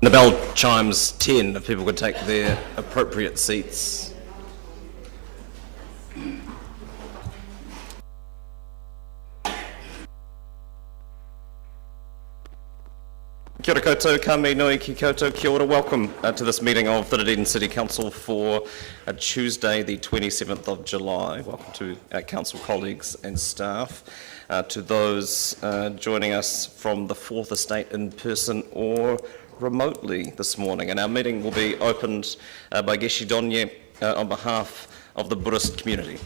The bell chimes 10, if people could take their appropriate seats. Kia ora koutou, ka me nui ki koutou, kia ora. Welcome to this meeting of the Dunedin City Council for Tuesday the 27th of July. Welcome to our council colleagues and staff, to those joining us from the Fourth Estate in person or remotely this morning. And our meeting will be opened by Geshe Donye on behalf of the Buddhist community.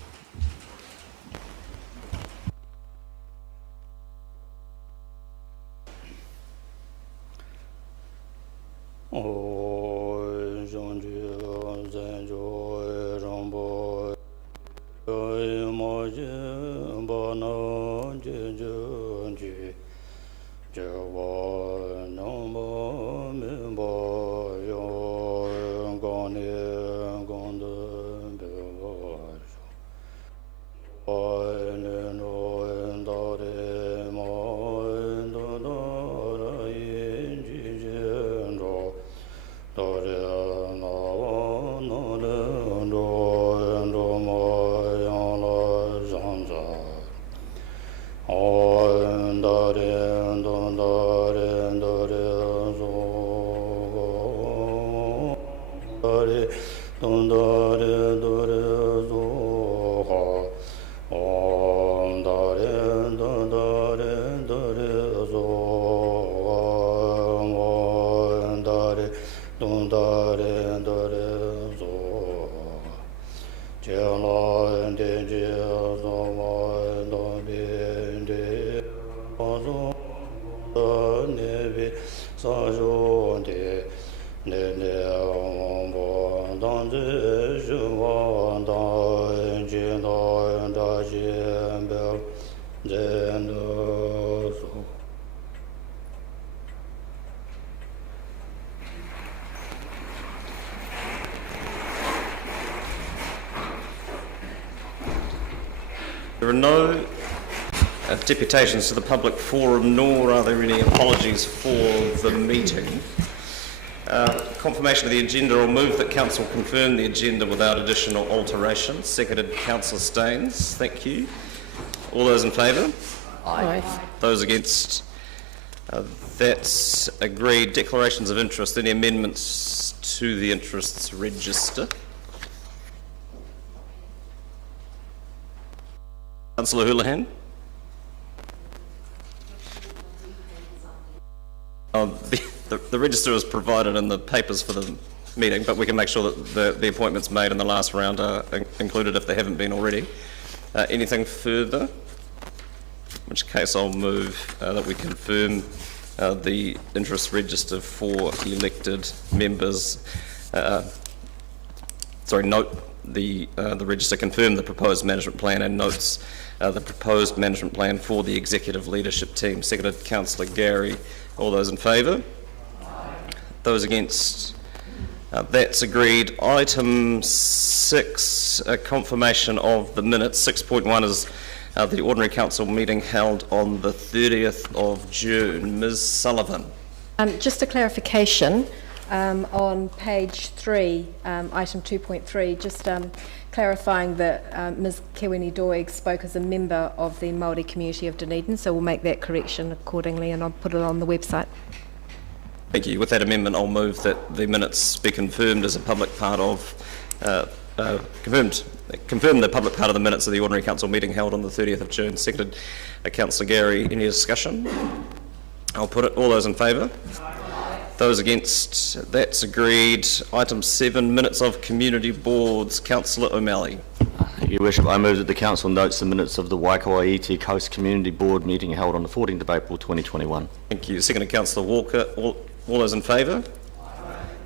There are no deputations to the public forum, nor are there any apologies for the meeting. Confirmation of the agenda. I'll move that Council confirm the agenda without additional alterations. Seconded, Councillor Staines. Thank you. All those in favour? Aye. Those against? That's agreed. Declarations of interest. Any amendments to the interests register? Councillor Houlihan. The register is provided in the papers for the meeting, but we can make sure that the appointments made in the last round are included if they haven't been already. Anything further? In which case I'll move that we confirm the interest register for elected members. Note the register, confirm the proposed management plan, and notes the proposed management plan for the executive leadership team. Seconded, Councillor Gary. All those in favour? Those against? That's agreed. Item 6, confirmation of the minutes. 6.1 is the ordinary council meeting held on the 30th of June. Ms Sullivan. Just a clarification on page 3, item 2.3, just clarifying that Ms Kewini Doig spoke as a member of the Māori community of Dunedin, so we'll make that correction accordingly and I'll put it on the website. Thank you. With that amendment, I'll move that the minutes be confirmed as a public part of, confirm the public part of the minutes of the ordinary council meeting held on the 30th of June. Seconded, Councillor Gary. Any discussion? I'll put it. All those in favour? Those against? That's agreed. Item 7, minutes of community boards. Councillor O'Malley. Your Worship, I move that the Council notes the minutes of the Waikawa Coast Community Board meeting held on the 14th of April 2021. Thank you. Seconded, Councillor Walker. All those in favour?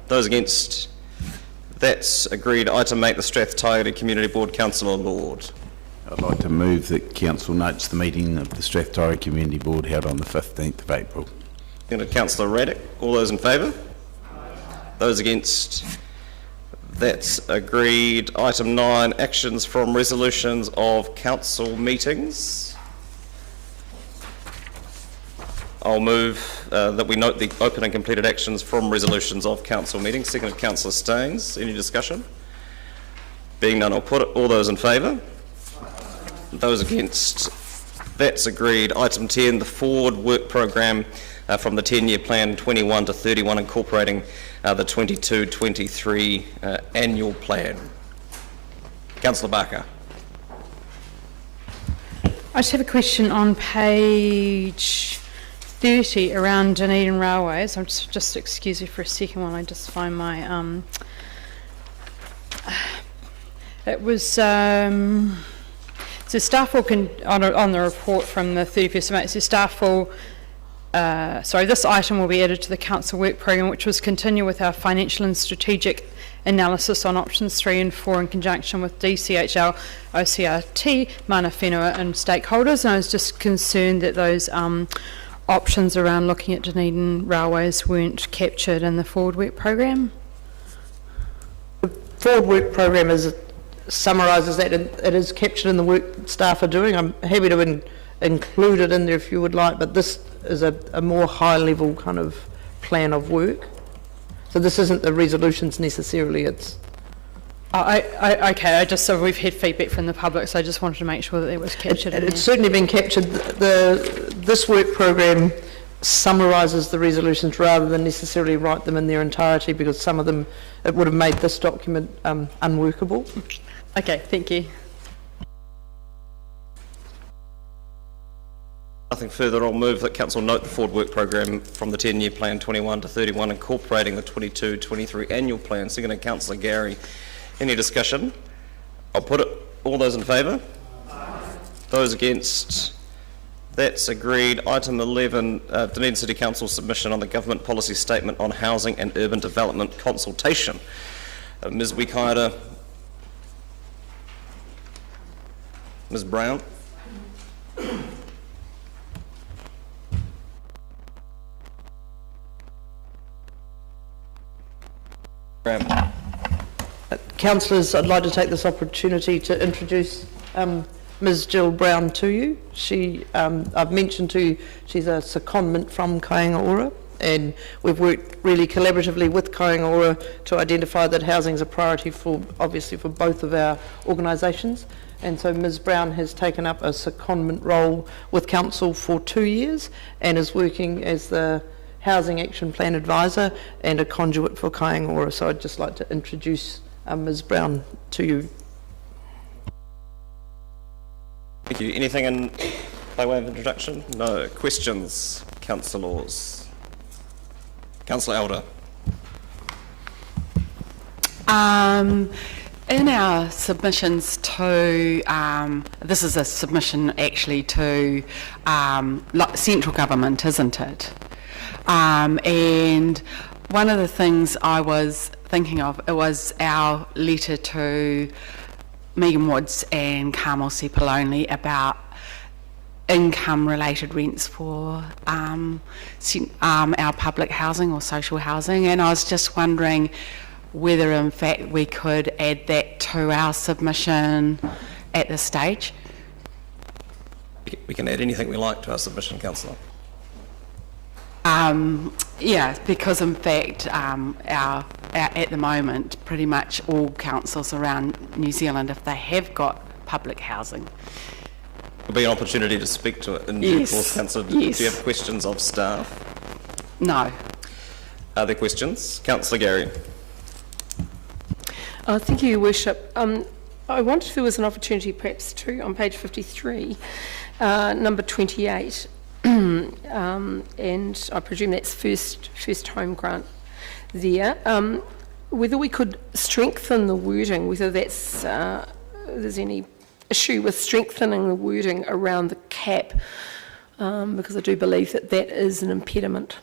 Those against? That's agreed. Item 8, the Strathtyre Community Board. Councillor Lord. I'd like to move that Council notes the meeting of the Strathtyre Community Board held on the 15th of April. Councillor Raddick. All those in favour? Those against? That's agreed. Item 9, actions from resolutions of council meetings. I'll move that we note the open and completed actions from resolutions of council meetings. Seconded, Councillor Staines. Any discussion? Being none, I'll put it. All those in favour? Those against? That's agreed. Item 10, the forward work programme from the 10-year plan 21 to 31, incorporating the 22-23 annual plan. Councillor Barker. I just have a question on page 30 around Dunedin Railways. I'm just excuse me for a second while I just find my it was so staff will on the report from the 31st of May. So staff will this item will be added to the council work programme, which was continue with our financial and strategic analysis on options 3 and 4 in conjunction with DCHL, OCRT, mana whenua and stakeholders. And I was just concerned that those options around looking at Dunedin Railways weren't captured in the forward work programme. The forward work programme summarises that it is captured in the work staff are doing. I'm happy to include it in there if you would like, but this is a more high level kind of plan of work. So this isn't the resolutions necessarily, it's... Okay, so we've had feedback from the public, so I just wanted to make sure that it was captured. It's certainly been captured. This work programme summarises the resolutions rather than necessarily write them in their entirety, because some of them, it would have made this document unworkable. Okay, thank you. Nothing further. I'll move that council note the forward work programme from the 10-year plan 21 to 31, incorporating the 22-23 annual plan. Seconded, Councillor Gary. Any discussion? I'll put it. All those in favour? Those against? That's agreed. Item 11, Dunedin City Council submission on the government policy statement on housing and urban development consultation. Ms Wikaida. Ms Brown. Councillors, I'd like to take this opportunity to introduce Ms Jill Brown to you. I've mentioned to you, she's a secondment from Kaingaora, and we've worked really collaboratively with Kaingaora to identify that housing is a priority obviously for both of our organisations. And so Ms Brown has taken up a secondment role with Council for 2 years and is working as the Housing Action Plan Advisor and a conduit for Kaingaora. So I'd just like to introduce Ms Brown to you. Thank you. Anything by way of introduction? No. Questions, councillors? Councillor Elder. In our submissions to, this is a submission actually to central government, isn't it? And one of the things I was thinking of, it was our letter to Megan Woods and Carmel Sepuloni about income-related rents for our public housing or social housing, and I was just wondering whether in fact we could add that to our submission at this stage. We can add anything we like to our submission, Councillor. Yeah, because in fact at the moment pretty much all councils around New Zealand, if they have got public housing. There'll be an opportunity to speak to it in due course, Councillor. Yes. Do you have questions of staff? No. Are there questions? Councillor Gary. Thank you, Your Worship. I wondered if there was an opportunity perhaps to, on page 53, number 28, and I presume that's first home grant there, whether we could strengthen the wording, whether that's there's any issue with strengthening the wording around the cap, because I do believe that that is an impediment.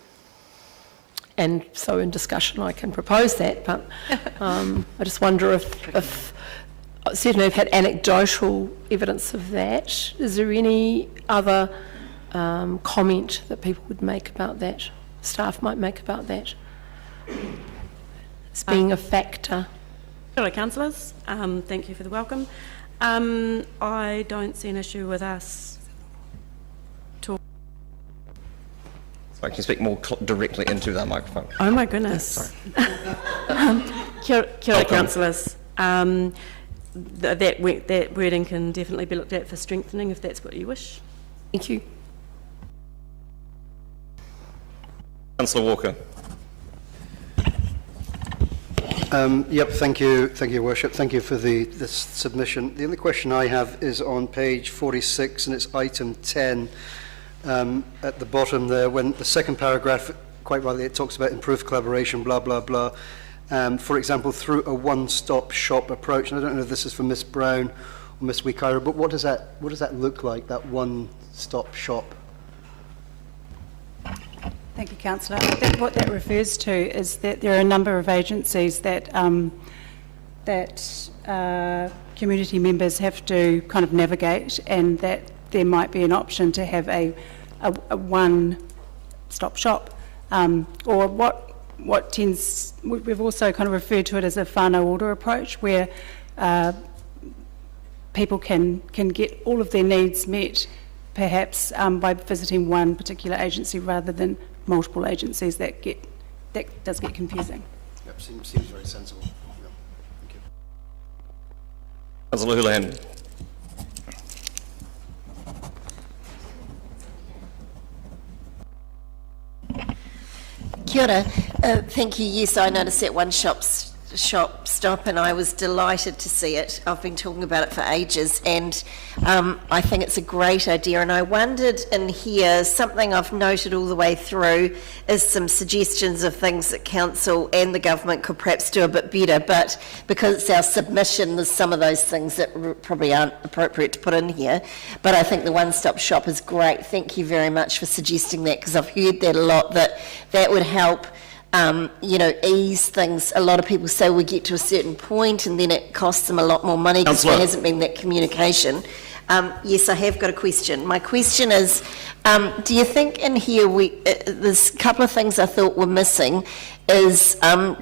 And so in discussion I can propose that, but I just wonder if certainly have had anecdotal evidence of that. Is there any other comment that people would make about that, staff might make about that? It's being a factor. Hello, councillors. Thank you for the welcome. I don't see an issue with us talking. Sorry, can you speak more directly into that microphone? Oh my goodness. Kia ora, councillors. That wording can definitely be looked at for strengthening if that's what you wish. Thank you. Councillor Walker. Yep, thank you, Your Worship. Thank you for this submission. The only question I have is on page 46, and it's item 10 at the bottom there, when the second paragraph, quite rightly, it talks about improved collaboration, blah, blah, blah. For example, through a one-stop shop approach. And I don't know if this is for Miss Brown or Miss Wikaira, but what does that look like, that one-stop shop? Thank you, Councillor. I think what that refers to is that there are a number of agencies that community members have to kind of navigate, and that there might be an option to have a one-stop shop, or what tends. We've also kind of referred to it as a whānau order approach, where people can get all of their needs met, perhaps by visiting one particular agency rather than multiple agencies. That does get confusing. Yep, seems very sensible. Yep. Thank you. Councillor Houlihan. Kia ora. Thank you. Yes, I noticed that one shop stop, and I was delighted to see it. I've been talking about it for ages, and I think it's a great idea. And I wondered in here, something I've noted all the way through is some suggestions of things that council and the government could perhaps do a bit better, but because it's our submission, there's some of those things that probably aren't appropriate to put in here. But I think the one-stop shop is great. Thank you very much for suggesting that, because I've heard that a lot, that would help ease things. A lot of people say we get to a certain point and then it costs them a lot more money because there hasn't been that communication. Yes, I have got a question. My question is, do you think in here there's a couple of things I thought were missing, is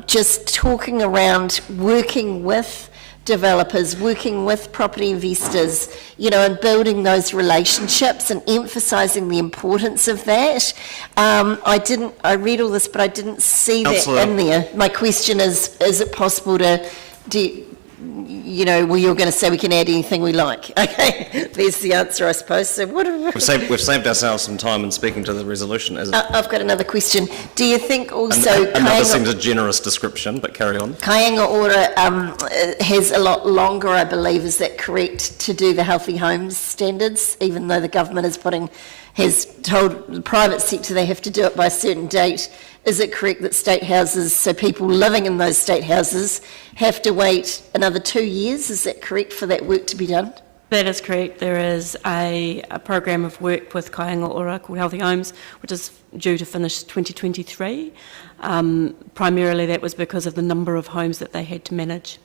just talking around working with developers, working with property investors, and building those relationships and emphasising the importance of that. I read all this, but I didn't see that in there. My question is it possible to well, you're going to say we can add anything we like. Okay, there's the answer, I suppose. So We've saved ourselves some time in speaking to the resolution. I've got another question. Do you think also... Another seems a generous description, but carry on. Kāinga Ora has a lot longer, I believe. Is that correct, to do the healthy homes standards, even though the government has told the private sector they have to do it by a certain date? Is it correct that state houses, so people living in those state houses, have to wait another 2 years? Is that correct for that work to be done? That is correct. There is a program of work with Kāinga Ora called Healthy Homes, which is due to finish 2023. Primarily that was because of the number of homes that they had to manage.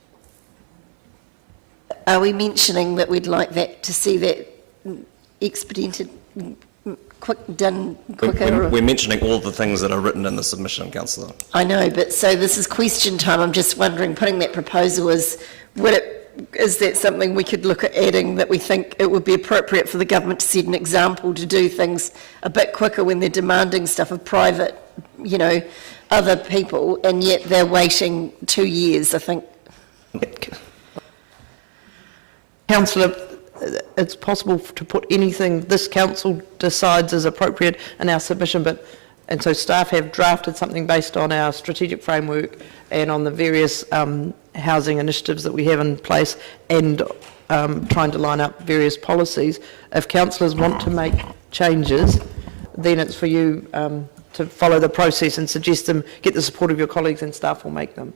Are we mentioning that we'd like that to see that expedited, done quicker? We're mentioning all the things that are written in the submission, Councillor. I know, but so this is question time. I'm just wondering, putting that proposal is that something we could look at adding, that we think it would be appropriate for the government to set an example to do things a bit quicker when they're demanding stuff of private, other people, and yet they're waiting 2 years, I think. Councillor, it's possible to put anything this council decides is appropriate in our submission, and so staff have drafted something based on our strategic framework and on the various housing initiatives that we have in place, and trying to line up various policies. If councillors want to make changes, then it's for you to follow the process and suggest them, get the support of your colleagues, and staff will make them.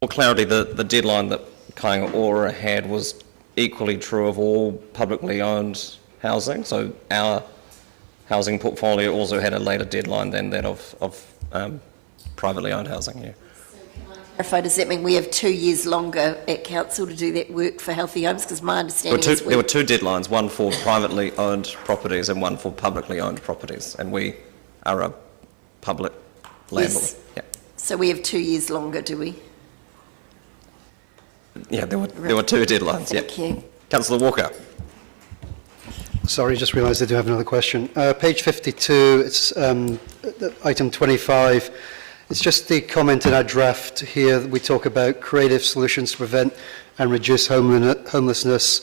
For clarity, the deadline that Kāinga Ora had was equally true of all publicly owned housing, so our housing portfolio also had a later deadline than that of privately owned housing. Yeah. So can I Does that mean we have 2 years longer at council to do that work for healthy homes? Because my understanding is There were two deadlines, one for privately owned properties and one for publicly owned properties, and we are a public landlord. Yes. Yeah. So we have 2 years longer, do we? Yeah, there were two deadlines. Thank you. Councillor Walker. Sorry, just realised I do have another question. Page 52, it's item 25. It's just the comment in our draft here that we talk about creative solutions to prevent and reduce homelessness.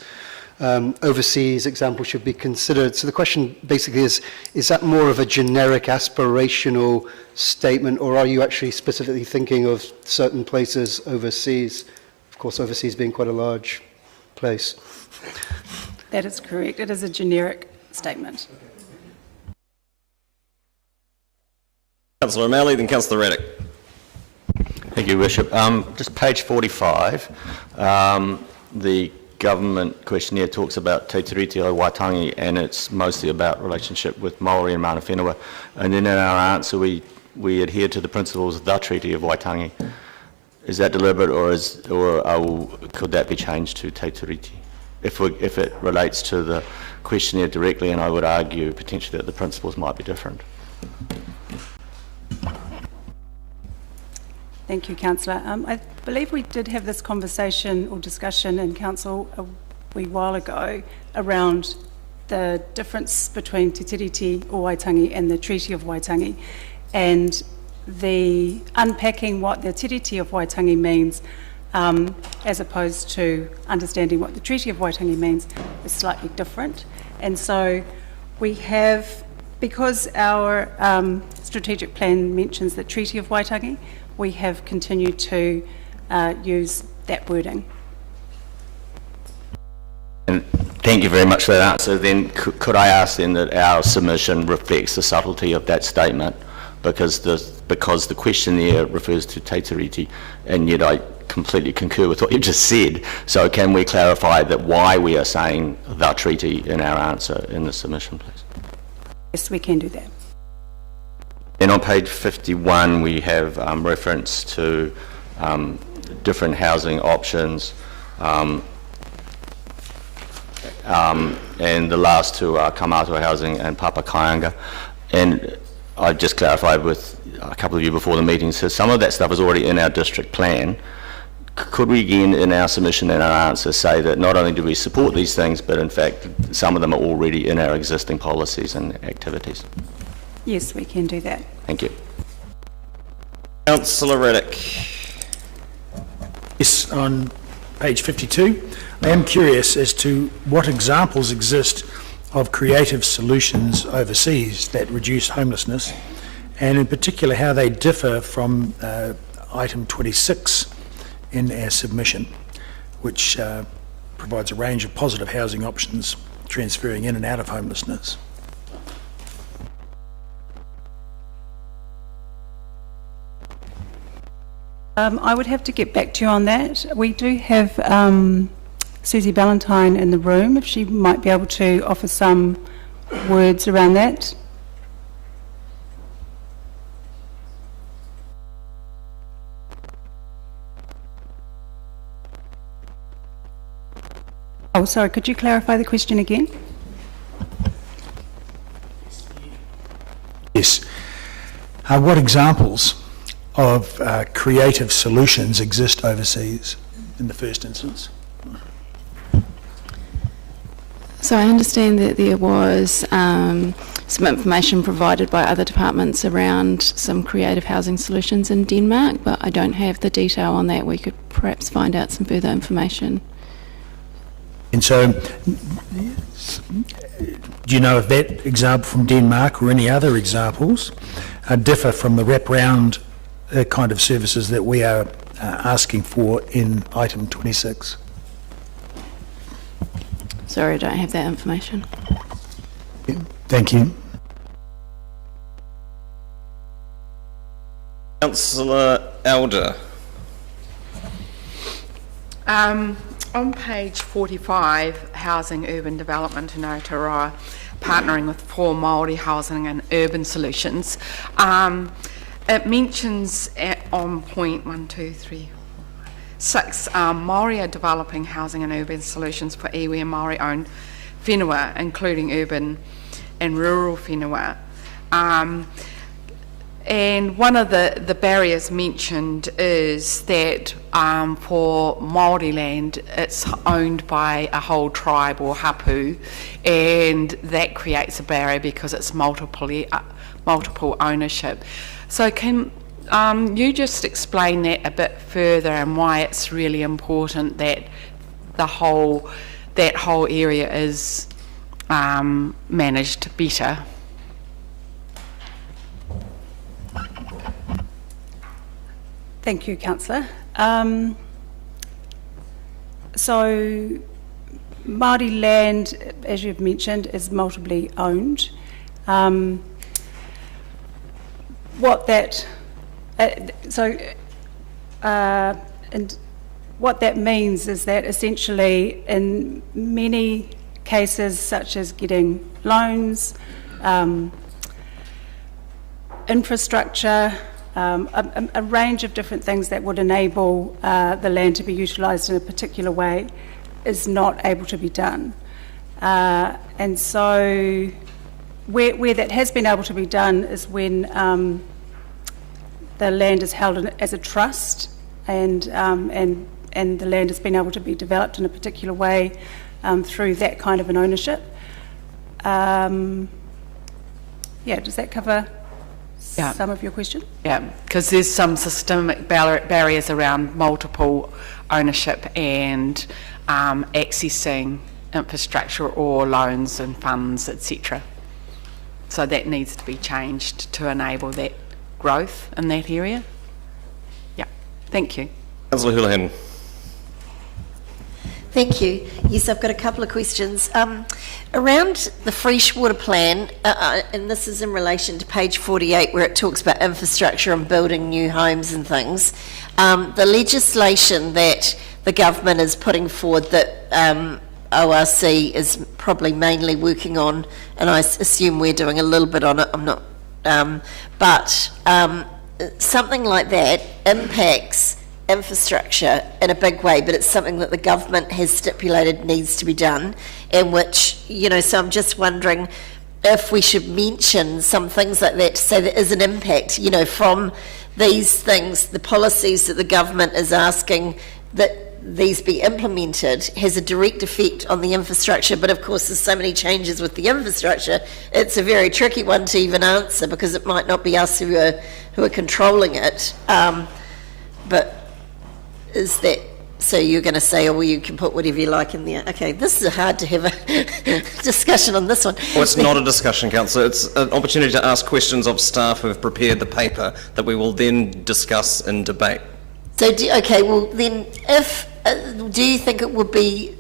Overseas examples should be considered. So the question basically is that more of a generic aspirational statement, or are you actually specifically thinking of certain places overseas? Of course, overseas being quite a large place. That is correct. It is a generic statement. Councillor O'Malley, then Councillor Reddick. Thank you, Bishop. Just page 45, the government questionnaire talks about Te Tiriti o Waitangi, and it's mostly about relationship with Māori and Mana Whenua. And then in our answer, we adhere to the principles of the Treaty of Waitangi. Is that deliberate, or could that be changed to Te Tiriti? If it relates to the questionnaire directly, and I would argue potentially that the principles might be different. Thank you, Councillor. I believe we did have this conversation or discussion in Council a wee while ago around the difference between Te Tiriti o Waitangi and the Treaty of Waitangi, and the unpacking what the Tiriti of Waitangi means as opposed to understanding what the Treaty of Waitangi means is slightly different. And so we have, because our strategic plan mentions the Treaty of Waitangi, we have continued to use that wording. And thank you very much for that answer. Then could I ask then that our submission reflects the subtlety of that statement, because the questionnaire refers to Te Tiriti, and yet I completely concur with what you just said. So can we clarify that why we are saying the treaty in our answer in the submission, please? Yes, we can do that. Then on page 51, we have reference to different housing options, and the last two are Kamatua Housing and Papakaianga. And I just clarified with a couple of you before the meeting, so some of that stuff is already in our district plan. Could we again, in our submission and our answer, say that not only do we support these things, but in fact some of them are already in our existing policies and activities? Yes, we can do that. Thank you. Councillor Reddick. Yes, on page 52, I am curious as to what examples exist of creative solutions overseas that reduce homelessness, and in particular how they differ from item 26 in our submission, which provides a range of positive housing options transferring in and out of homelessness. I would have to get back to you on that. We do have Susie Ballantyne in the room, if she might be able to offer some words around that. Oh, sorry, could you clarify the question again? Yes. What examples of creative solutions exist overseas in the first instance? So I understand that there was some information provided by other departments around some creative housing solutions in Denmark, but I don't have the detail on that. We could perhaps find out some further information. And so, do you know if that example from Denmark or any other examples differ from the wraparound kind of services that we are asking for in item 26? Sorry, I don't have that information. Thank you. Councillor Elder. On page 45, Housing, Urban Development in Aotearoa, partnering with 4 Māori Housing and Urban Solutions. It mentions on point 6, Māori are developing housing and urban solutions for iwi and Māori-owned whenua, including urban and rural whenua. And one of the barriers mentioned is that for Māori land, it's owned by a whole tribe or hapu, and that creates a barrier because it's multiple ownership. So can you just explain that a bit further and why it's really important that that whole area is managed better? Thank you, Councillor. So Māori land, as you've mentioned, is multiply owned. And what that means is that essentially in many cases, such as getting loans, infrastructure, a range of different things that would enable the land to be utilised in a particular way is not able to be done. And so where that has been able to be done is when the land is held as a trust and the land has been able to be developed in a particular way through that kind of an ownership. Does that cover some of your question? Yeah, because there's some systemic barriers around multiple ownership and accessing infrastructure or loans and funds, etc. So that needs to be changed to enable that growth in that area. Yeah, thank you. Councillor Houlihan. Thank you. Yes, I've got a couple of questions. Around the freshwater plan, and this is in relation to page 48 where it talks about infrastructure and building new homes and things, the legislation that the government is putting forward that ORC is probably mainly working on, and I assume we're doing a little bit on it, I'm not, but something like that impacts infrastructure in a big way, but it's something that the government has stipulated needs to be done, and which, so I'm just wondering if we should mention some things like that to say there is an impact, from these things, the policies that the government is asking that these be implemented has a direct effect on the infrastructure, but of course there's so many changes with the infrastructure, it's a very tricky one to even answer because it might not be us who are controlling it, but is that, so you're going to say, you can put whatever you like in there. Okay, this is hard to have a discussion on this one. Well, it's not a discussion, Councillor. It's an opportunity to ask questions of staff who have prepared the paper that we will then discuss in debate. So, then do you think it would be,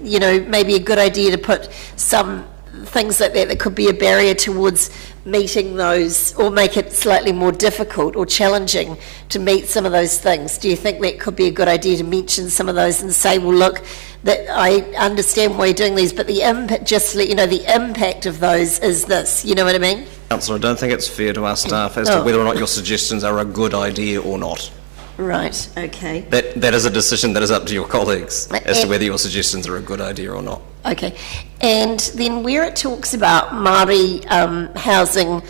maybe a good idea to put some things like that could be a barrier towards meeting those, or make it slightly more difficult or challenging to meet some of those things? Do you think that could be a good idea to mention some of those and say, well, look, that I understand why you're doing these, but the impact, just let you know, the impact of those is this, you know what I mean? Councillor, I don't think it's fair to ask staff as to whether or not your suggestions are a good idea or not. Right, okay. That is a decision that is up to your colleagues as to whether your suggestions are a good idea or not. Okay, and then where it talks about Māori housing,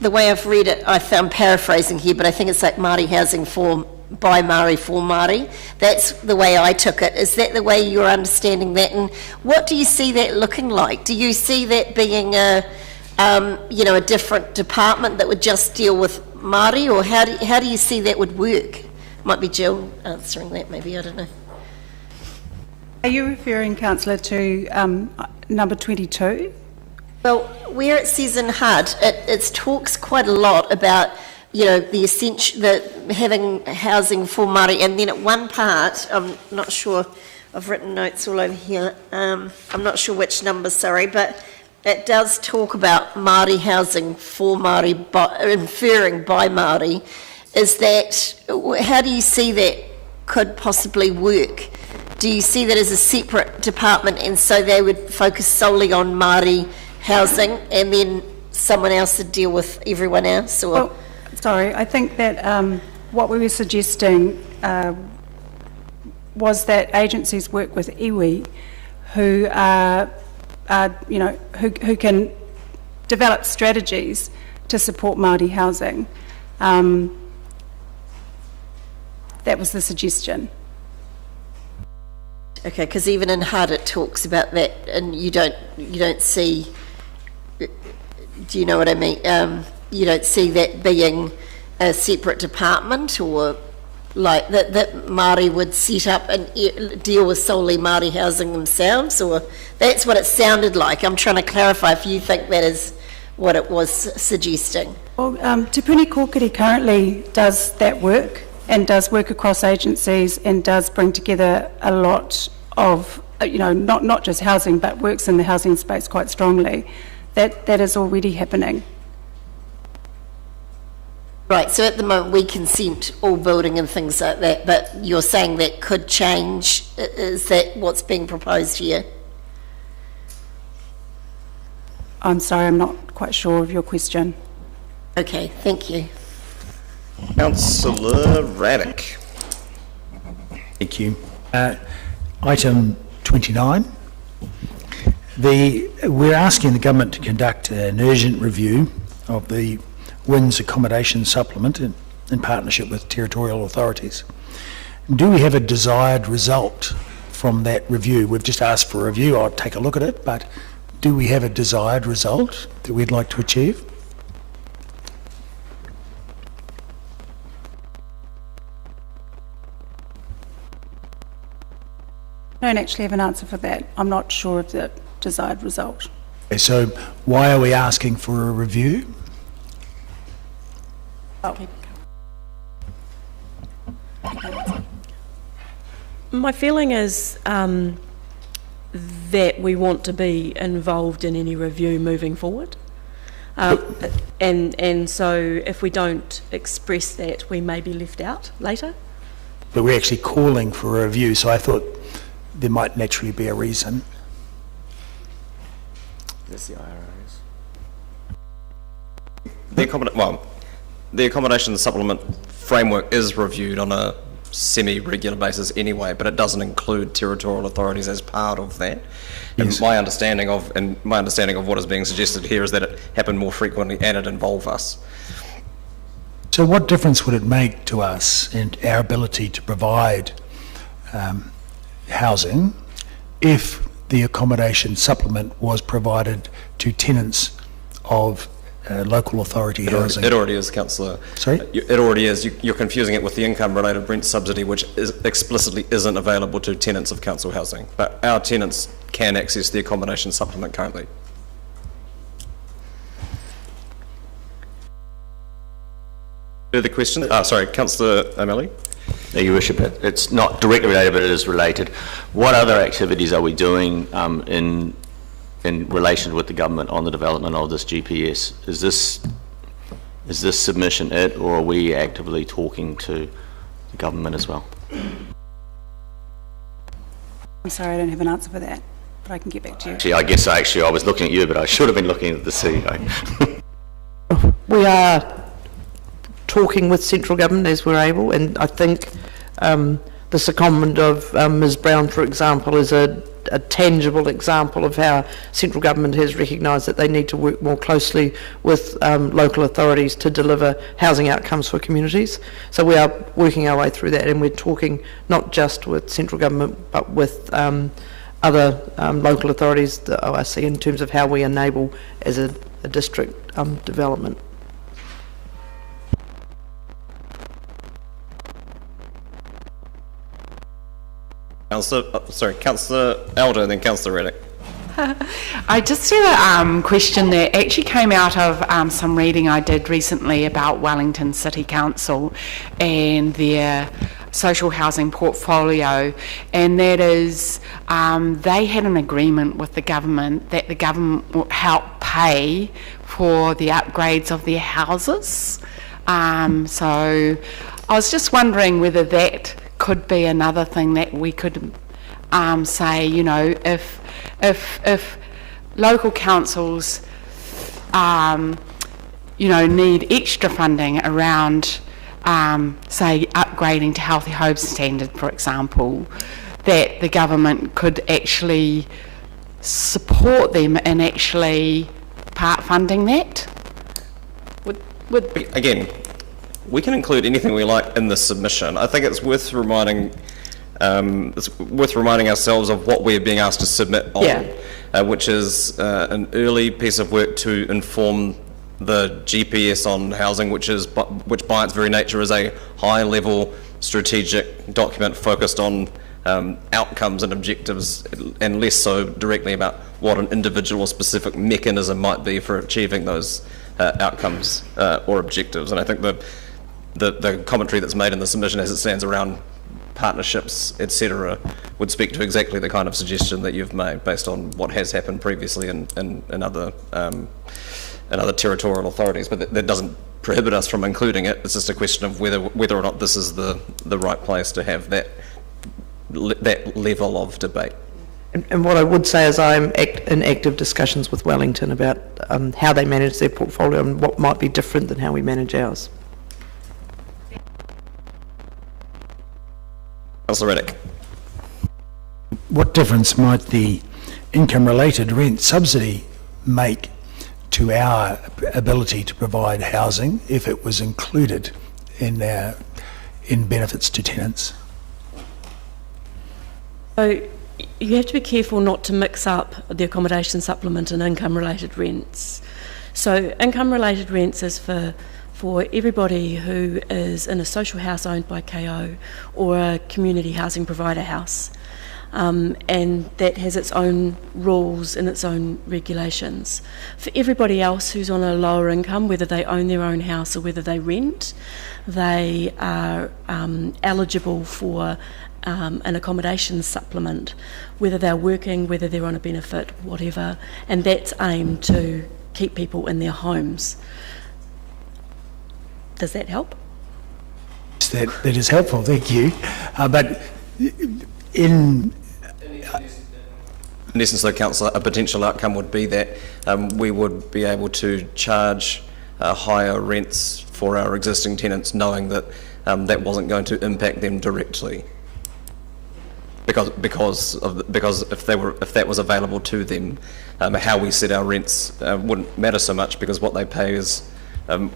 the way I've read it, I'm paraphrasing here, but I think it's like Māori housing by Māori for Māori. That's the way I took it. Is that the way you're understanding that? And what do you see that looking like? Do you see that being a different department that would just deal with Māori, or how do you see that would work? Might be Jill answering that, maybe, I don't know. Are you referring, Councillor, to number 22? Well, where it says in HUD, it talks quite a lot about, the having housing for Māori, and then at one part, I'm not sure, I've written notes all over here, I'm not sure which number, sorry, but it does talk about Māori housing for Māori, inferring by Māori. Is that, how do you see that could possibly work? Do you see that as a separate department, and so they would focus solely on Māori housing, and then someone else would deal with everyone else? Or Well, sorry, I think that what we were suggesting was that agencies work with iwi who are who can develop strategies to support Māori housing. That was the suggestion. okay, because even in HUD it talks about that, and you don't see. Do you know what I mean? You don't see that being a separate department, or like that Māori would set up and deal with solely Māori housing themselves, or that's what it sounded like. I'm trying to clarify if you think that is what it was suggesting. Well, Te Puni Kōkiri currently does that work and does work across agencies and does bring together a lot of, not just housing, but works in the housing space quite strongly. That is already happening. Right, so at the moment we consent all building and things like that, but you're saying that could change. Is that what's being proposed here? I'm sorry, I'm not quite sure of your question. Okay, thank you. Councillor Raddick. Thank you. Item 29. We're asking the government to conduct an urgent review of the WINS accommodation supplement in partnership with territorial authorities. Do we have a desired result from that review? We've just asked for a review. I'll take a look at it, but do we have a desired result that we'd like to achieve? I don't actually have an answer for that. I'm not sure of the desired result. Okay, so why are we asking for a review? My feeling is that we want to be involved in any review moving forward. And so if we don't express that, we may be left out later. But we're actually calling for a review, so I thought there might naturally be a reason. That's the IRAs. The accommodation supplement framework is reviewed on a semi-regular basis anyway, but it doesn't include territorial authorities as part of that. Yes. And my understanding of what is being suggested here is that it happened more frequently and it involved us. So what difference would it make to us and our ability to provide housing if the accommodation supplement was provided to tenants of local authority housing? It already is, Councillor. Sorry? It already is. You're confusing it with the income-related rent subsidy, which explicitly isn't available to tenants of council housing. But our tenants can access the accommodation supplement currently. Further questions? Sorry, Councillor O'Malley. Your Worship, it's not directly related, but it is related. What other activities are we doing in relation with the government on the development of this GPS? Is this submission it, or are we actively talking to the government as well? I'm sorry, I don't have an answer for that, but I can get back to you. Actually, I guess I was looking at you, but I should have been looking at the CEO. We are talking with central government as we're able, and I think the secondment of Ms Brown, for example, is a tangible example of how central government has recognised that they need to work more closely with local authorities to deliver housing outcomes for communities. So we are working our way through that, and we're talking not just with central government but with other local authorities, the ORC, in terms of how we enable as a district development. Councillor Elder and then Councillor Raddick. I just had a question that actually came out of some reading I did recently about Wellington City Council and their social housing portfolio, and that is they had an agreement with the government that the government would help pay for the upgrades of their houses. So I was just wondering whether that could be another thing that we could say, you know, if local councils you know, need extra funding around, say, upgrading to healthy homes standard, for example, that the government could actually support them in actually part funding that? Again, we can include anything we like in the submission. I think it's worth reminding ourselves of what we're being asked to submit on, which is an early piece of work to inform the GPS on housing, which by its very nature is a high-level strategic document focused on outcomes and objectives, and less so directly about what an individual specific mechanism might be for achieving those outcomes or objectives. And I think the commentary that's made in the submission as it stands around partnerships, etc., would speak to exactly the kind of suggestion that you've made based on what has happened previously in other territorial authorities. But that doesn't prohibit us from including it. It's just a question of whether or not this is the right place to have that level of debate. And what I would say is I'm in active discussions with Wellington about how they manage their portfolio and what might be different than how we manage ours. Councillor Reddick. What difference might the income-related rent subsidy make to our ability to provide housing if it was included in benefits to tenants? So you have to be careful not to mix up the accommodation supplement and income-related rents. So income-related rents is for everybody who is in a social house owned by KO or a community housing provider house. And that has its own rules and its own regulations. For everybody else who's on a lower income, whether they own their own house or whether they rent, they are eligible for an accommodation supplement, whether they're working, whether they're on a benefit, whatever, and that's aimed to keep people in their homes. Does that help? That is helpful, thank you. But in essence, though, Councillor, a potential outcome would be that we would be able to charge higher rents for our existing tenants, knowing that that wasn't going to impact them directly. Because if that was available to them, how we set our rents wouldn't matter so much, because what they pay is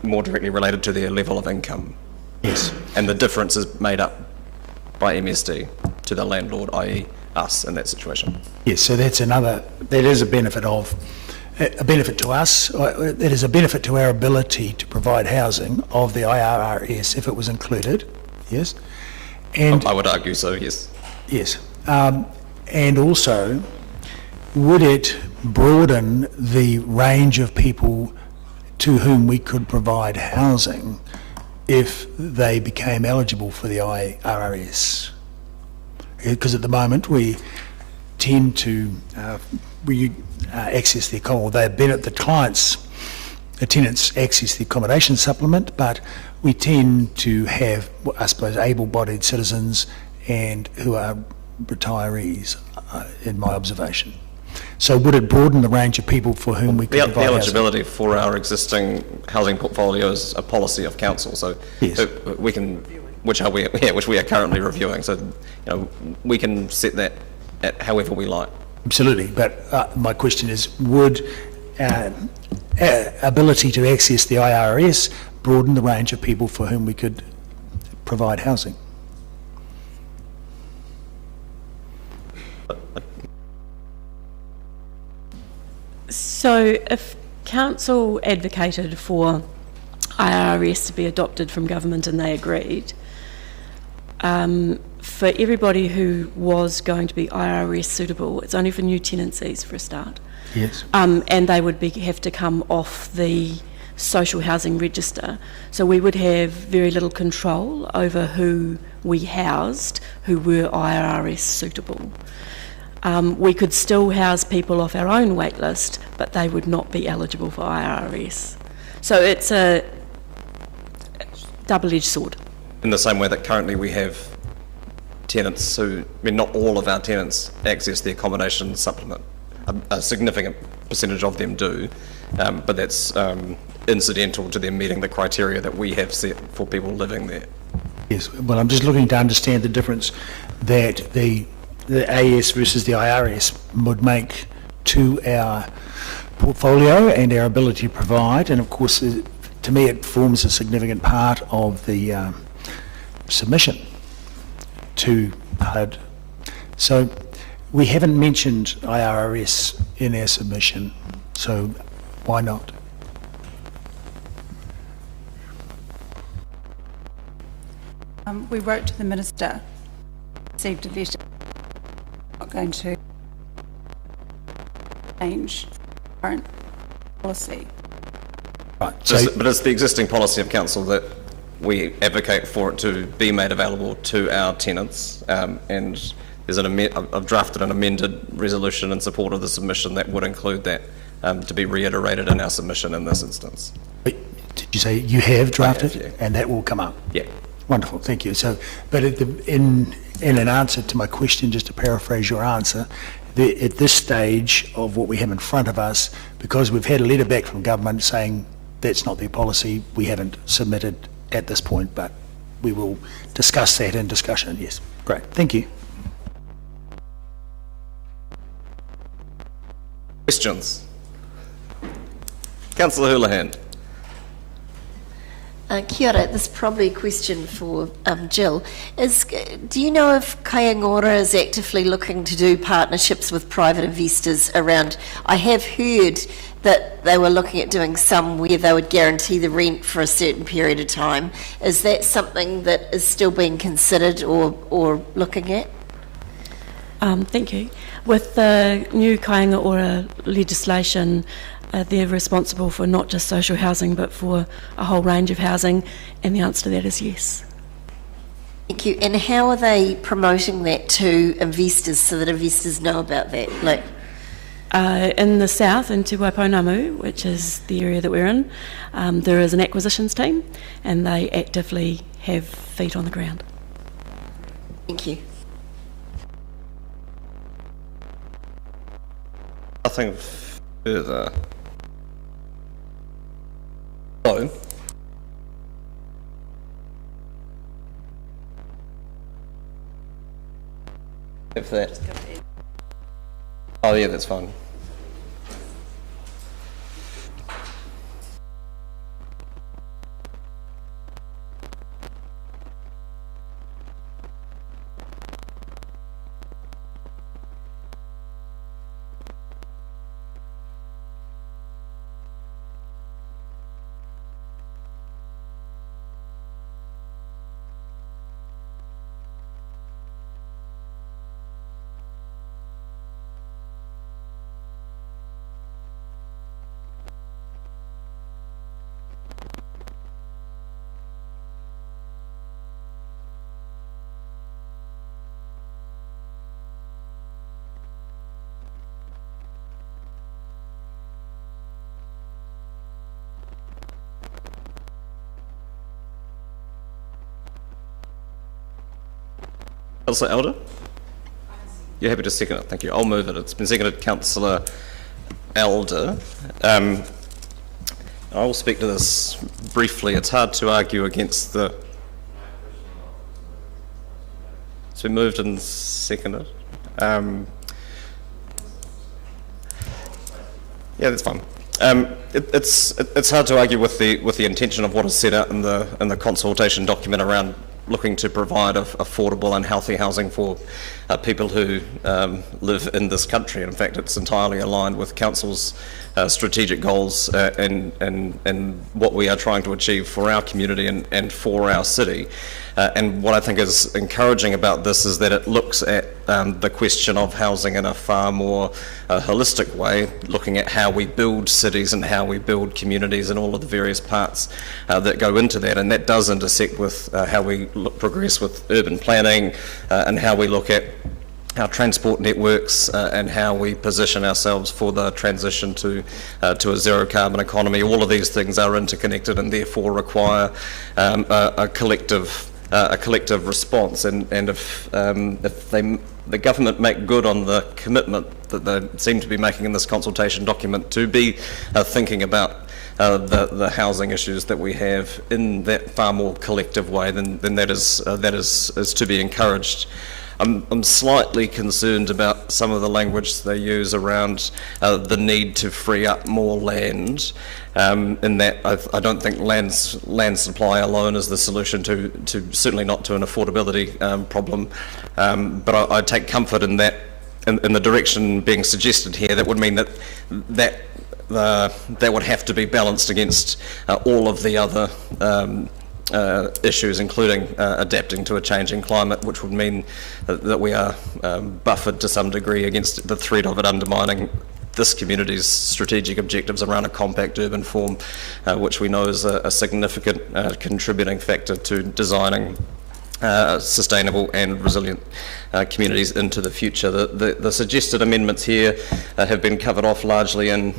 more directly related to their level of income. Yes. And the difference is made up by MSD to the landlord, i.e. us, in that situation. Yes, so that is a benefit to us. It is a benefit to our ability to provide housing of the IRRS if it was included. Yes. And I would argue so, yes. Yes. And also, would it broaden the range of people to whom we could provide housing if they became eligible for the IRRS? Because at the moment we tend to access the tenants access the accommodation supplement, but we tend to have, I suppose, able-bodied citizens and who are retirees, in my observation. So would it broaden the range of people for whom we could provide the eligibility housing? For our existing housing portfolio is a policy of council, so yes. We can, which we are currently reviewing. So we can set that at however we like. Absolutely, but my question is: would ability to access the IRS broaden the range of people for whom we could provide housing? So if council advocated for IRS to be adopted from government and they agreed, for everybody who was going to be IRS suitable, it's only for new tenancies for a start. Yes. And they would have to come off the social housing register. So we would have very little control over who we housed who were IRS suitable. We could still house people off our own wait list, but they would not be eligible for IRS. So it's a double-edged sword. In the same way that currently we have tenants not all of our tenants access the accommodation supplement. A significant percentage of them do, but that's incidental to them meeting the criteria that we have set for people living there. Yes, well, I'm just looking to understand the difference that the AS versus the IRS would make to our portfolio and our ability to provide, and of course, to me, it forms a significant part of the submission to HUD. So we haven't mentioned IRS in our submission, so why not? We wrote to the Minister, received a letter, not going to change current policy. Right. But it's the existing policy of council that we advocate for it to be made available to our tenants, and there's I've drafted an amended resolution in support of the submission that would include that, to be reiterated in our submission in this instance. Did you say you have drafted? I have, yeah. And that will come up? Yeah. Wonderful, thank you. So, but in an answer to my question, just to paraphrase your answer, at this stage of what we have in front of us, because we've had a letter back from government saying that's not their policy, we haven't submitted at this point, but we will discuss that in discussion. Yes, great, thank you. Questions? Councillor Houlihan. Kia ora, this is probably a question for Jill. Do you know if Kaingora is actively looking to do partnerships with private investors around? I have heard that they were looking at doing some where they would guarantee the rent for a certain period of time. Is that something that is still being considered or looking at? Thank you. With the new Kāinga Ora legislation, they're responsible for not just social housing but for a whole range of housing, and the answer to that is yes. Thank you. And how are they promoting that to investors so that investors know about that? Like, in the south, in Te Waiponamu, which is the area that we're in, there is an acquisitions team, and they actively have feet on the ground. Thank you. Nothing further. So, if that. Oh yeah, that's fine. Councillor Elder? You're happy to second it? Thank you. I'll move it. It's been seconded, Councillor Elder. I will speak to this briefly. It's hard to argue against the... It's been moved and seconded. Yeah, that's fine. It's hard to argue with the intention of what is set out in the consultation document around looking to provide affordable and healthy housing for people who live in this country. In fact, it's entirely aligned with Council's strategic goals and what we are trying to achieve for our community and for our city. And what I think is encouraging about this is that it looks at the question of housing in a far more holistic way, looking at how we build cities and how we build communities and all of the various parts that go into that. And that does intersect with how we progress with urban planning and how we look at our transport networks and how we position ourselves for the transition to a zero carbon economy. All of these things are interconnected and therefore require a collective a collective response, and if the government make good on the commitment that they seem to be making in this consultation document to be thinking about the housing issues that we have in that far more collective way, then that is to be encouraged. I'm slightly concerned about some of the language they use around the need to free up more land. In that I don't think land supply alone is the solution to certainly not to an affordability problem. But I take comfort in that, in the direction being suggested here. That would mean that would have to be balanced against all of the other issues, including adapting to a changing climate, which would mean that we are buffered to some degree against the threat of it undermining this community's strategic objectives around a compact urban form, which we know is a significant contributing factor to designing sustainable and resilient communities into the future. The suggested amendments here have been covered off largely in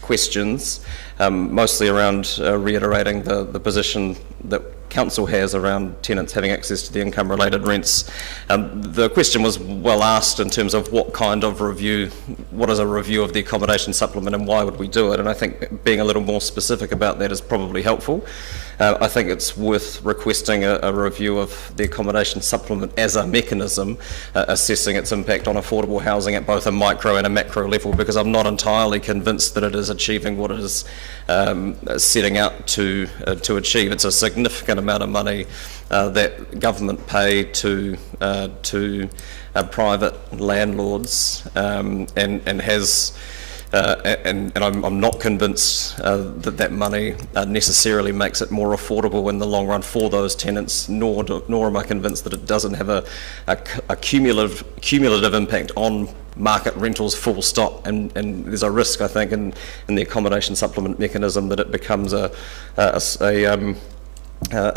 questions, mostly around reiterating the position that Council has around tenants having access to the income-related rents. The question was well asked in terms of what kind of review, what is a review of the accommodation supplement and why would we do it, and I think being a little more specific about that is probably helpful. I think it's worth requesting a review of the accommodation supplement as a mechanism, assessing its impact on affordable housing at both a micro and a macro level, because I'm not entirely convinced that it is achieving what it is setting out to achieve. It's a significant amount of money that government pay to private landlords, and has. And I'm not convinced that money necessarily makes it more affordable in the long run for those tenants, nor am I convinced that it doesn't have a cumulative impact on market rentals full stop, and there's a risk, I think, in the accommodation supplement mechanism that it becomes a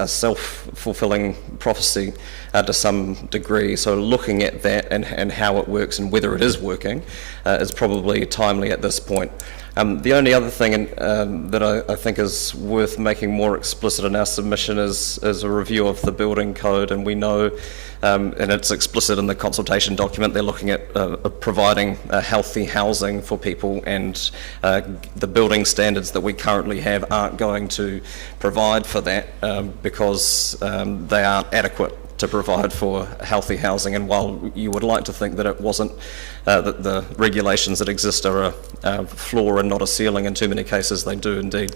self-fulfilling prophecy to some degree. So looking at that and how it works and whether it is working is probably timely at this point. The only other thing that I think is worth making more explicit in our submission is a review of the building code, and we know, and it's explicit in the consultation document, they're looking at providing healthy housing for people, and the building standards that we currently have aren't going to provide for that because they aren't adequate to provide for healthy housing. And while you would like to think that it wasn't, that the regulations that exist are a floor and not a ceiling, in too many cases they do indeed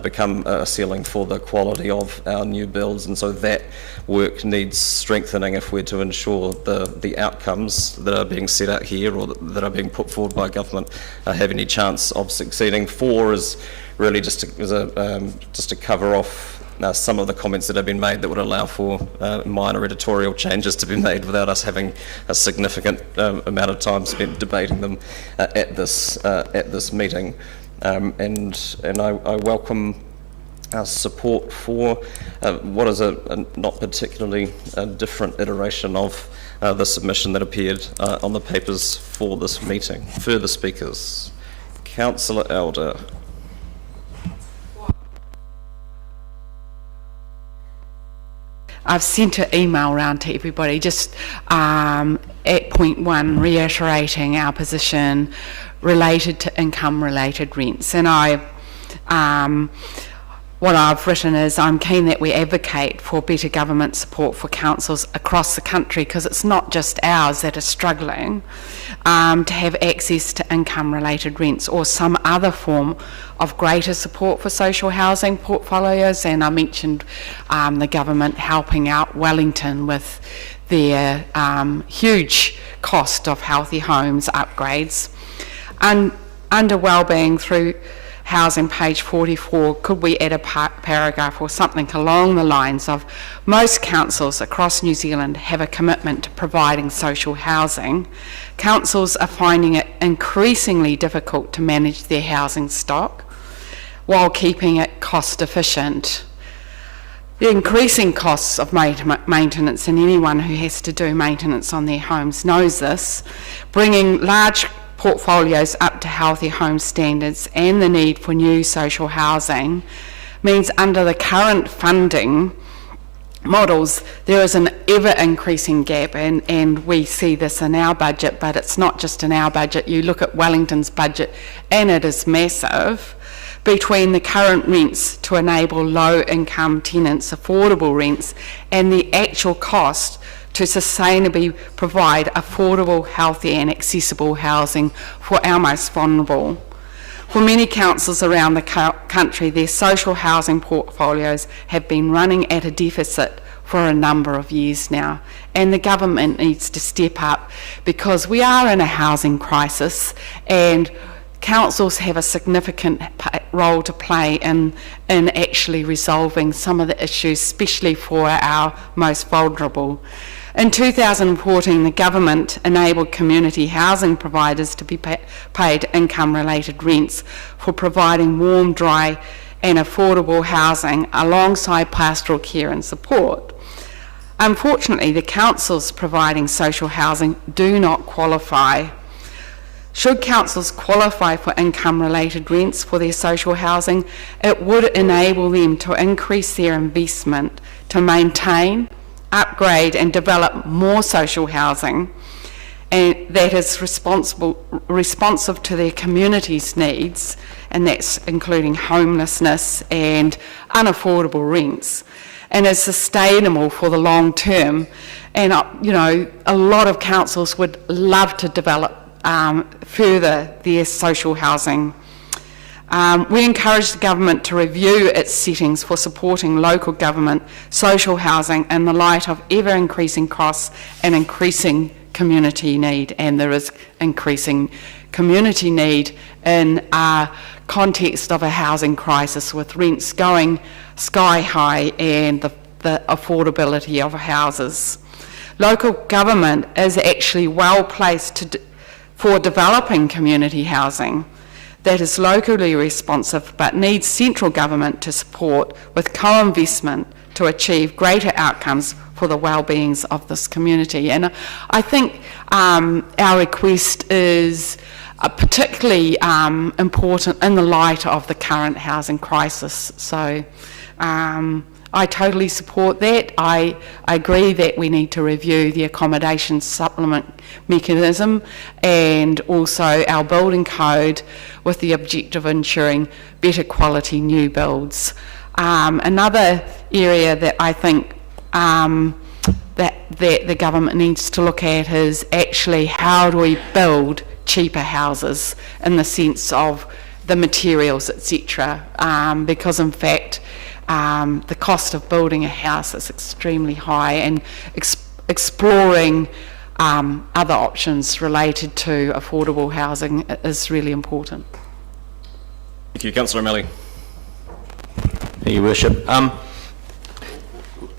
become a ceiling for the quality of our new builds, and so that work needs strengthening if we're to ensure the outcomes that are being set out here or that are being put forward by government have any chance of succeeding. 4 is really just to cover off some of the comments that have been made that would allow for minor editorial changes to be made without us having a significant amount of time spent debating them at this meeting. And I welcome support for what is a not particularly different iteration of the submission that appeared on the papers for this meeting. Further speakers? Councillor Elder. I've sent an email around to everybody just at point 1 reiterating our position related to income-related rents. And what I've written is I'm keen that we advocate for better government support for councils across the country, because it's not just ours that are struggling to have access to income-related rents or some other form of greater support for social housing portfolios. And I mentioned the government helping out Wellington with their huge cost of healthy homes upgrades. And under wellbeing through housing, page 44, could we add a paragraph or something along the lines of most councils across New Zealand have a commitment to providing social housing. Councils are finding it increasingly difficult to manage their housing stock while keeping it cost efficient. The increasing costs of maintenance, and anyone who has to do maintenance on their homes knows this, bringing large portfolios up to healthy home standards and the need for new social housing means under the current funding models, there is an ever-increasing gap, and we see this in our budget, but it's not just in our budget. You look at Wellington's budget, and it is massive, between the current rents to enable low-income tenants affordable rents and the actual cost to sustainably provide affordable, healthy and accessible housing for our most vulnerable. For many councils around the country, their social housing portfolios have been running at a deficit for a number of years now, and the government needs to step up because we are in a housing crisis, and councils have a significant role to play in actually resolving some of the issues, especially for our most vulnerable. In 2014, the government enabled community housing providers to be paid income-related rents for providing warm, dry and affordable housing alongside pastoral care and support. Unfortunately, the councils providing social housing do not qualify. Should councils qualify for income-related rents for their social housing, it would enable them to increase their investment to maintain, upgrade and develop more social housing, and that is responsive to their community's needs, and that's including homelessness and unaffordable rents, and is sustainable for the long term. And a lot of councils would love to develop further their social housing. We encourage the government to review its settings for supporting local government social housing in the light of ever-increasing costs and increasing community need, and there is increasing community need in a context of a housing crisis with rents going sky high and the affordability of houses. Local government is actually well placed for developing community housing that is locally responsive but needs central government to support with co-investment to achieve greater outcomes for the well-beings of this community. And I think our request is particularly important in the light of the current housing crisis. So I totally support that. I agree that we need to review the accommodation supplement mechanism and also our building code with the objective of ensuring better quality new builds. Another area that I think that the government needs to look at is actually how do we build cheaper houses in the sense of the materials, etc. Because in fact, the cost of building a house is extremely high, and exploring other options related to affordable housing is really important. Thank you. Councillor O'Malley. Thank you, Worship.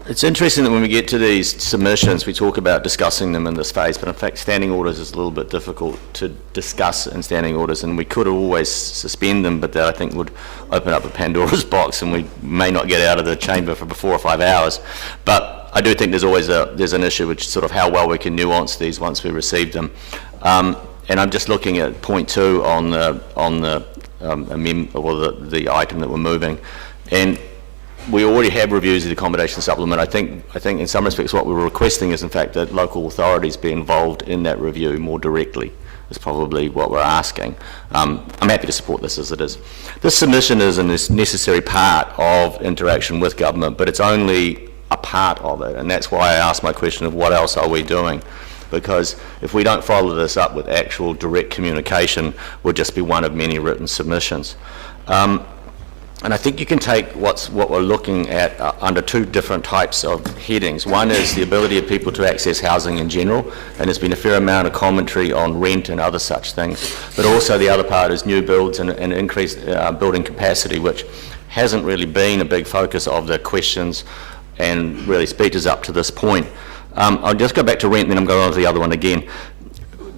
It's interesting that when we get to these submissions, we talk about discussing them in this phase, but in fact standing orders is a little bit difficult to discuss in standing orders, and we could always suspend them, but that I think would open up a Pandora's box and we may not get out of the chamber for 4 or 5 hours. But I do think there's an issue, which is sort of how well we can nuance these once we receive them. And I'm just looking at point 2 on the item that we're moving, and we already have reviews of the accommodation supplement. I think in some respects what we're requesting is in fact that local authorities be involved in that review more directly, is probably what we're asking. I'm happy to support this as it is. This submission is a necessary part of interaction with government, but it's only a part of it, and that's why I asked my question of what else are we doing, because if we don't follow this up with actual direct communication, we'll just be one of many written submissions. And I think you can take what we're looking at under 2 different types of headings. One is the ability of people to access housing in general, and there's been a fair amount of commentary on rent and other such things. But also the other part is new builds and increased building capacity, which hasn't really been a big focus of the questions and really speeches up to this point. I'll just go back to rent, then I'm going on to the other one again.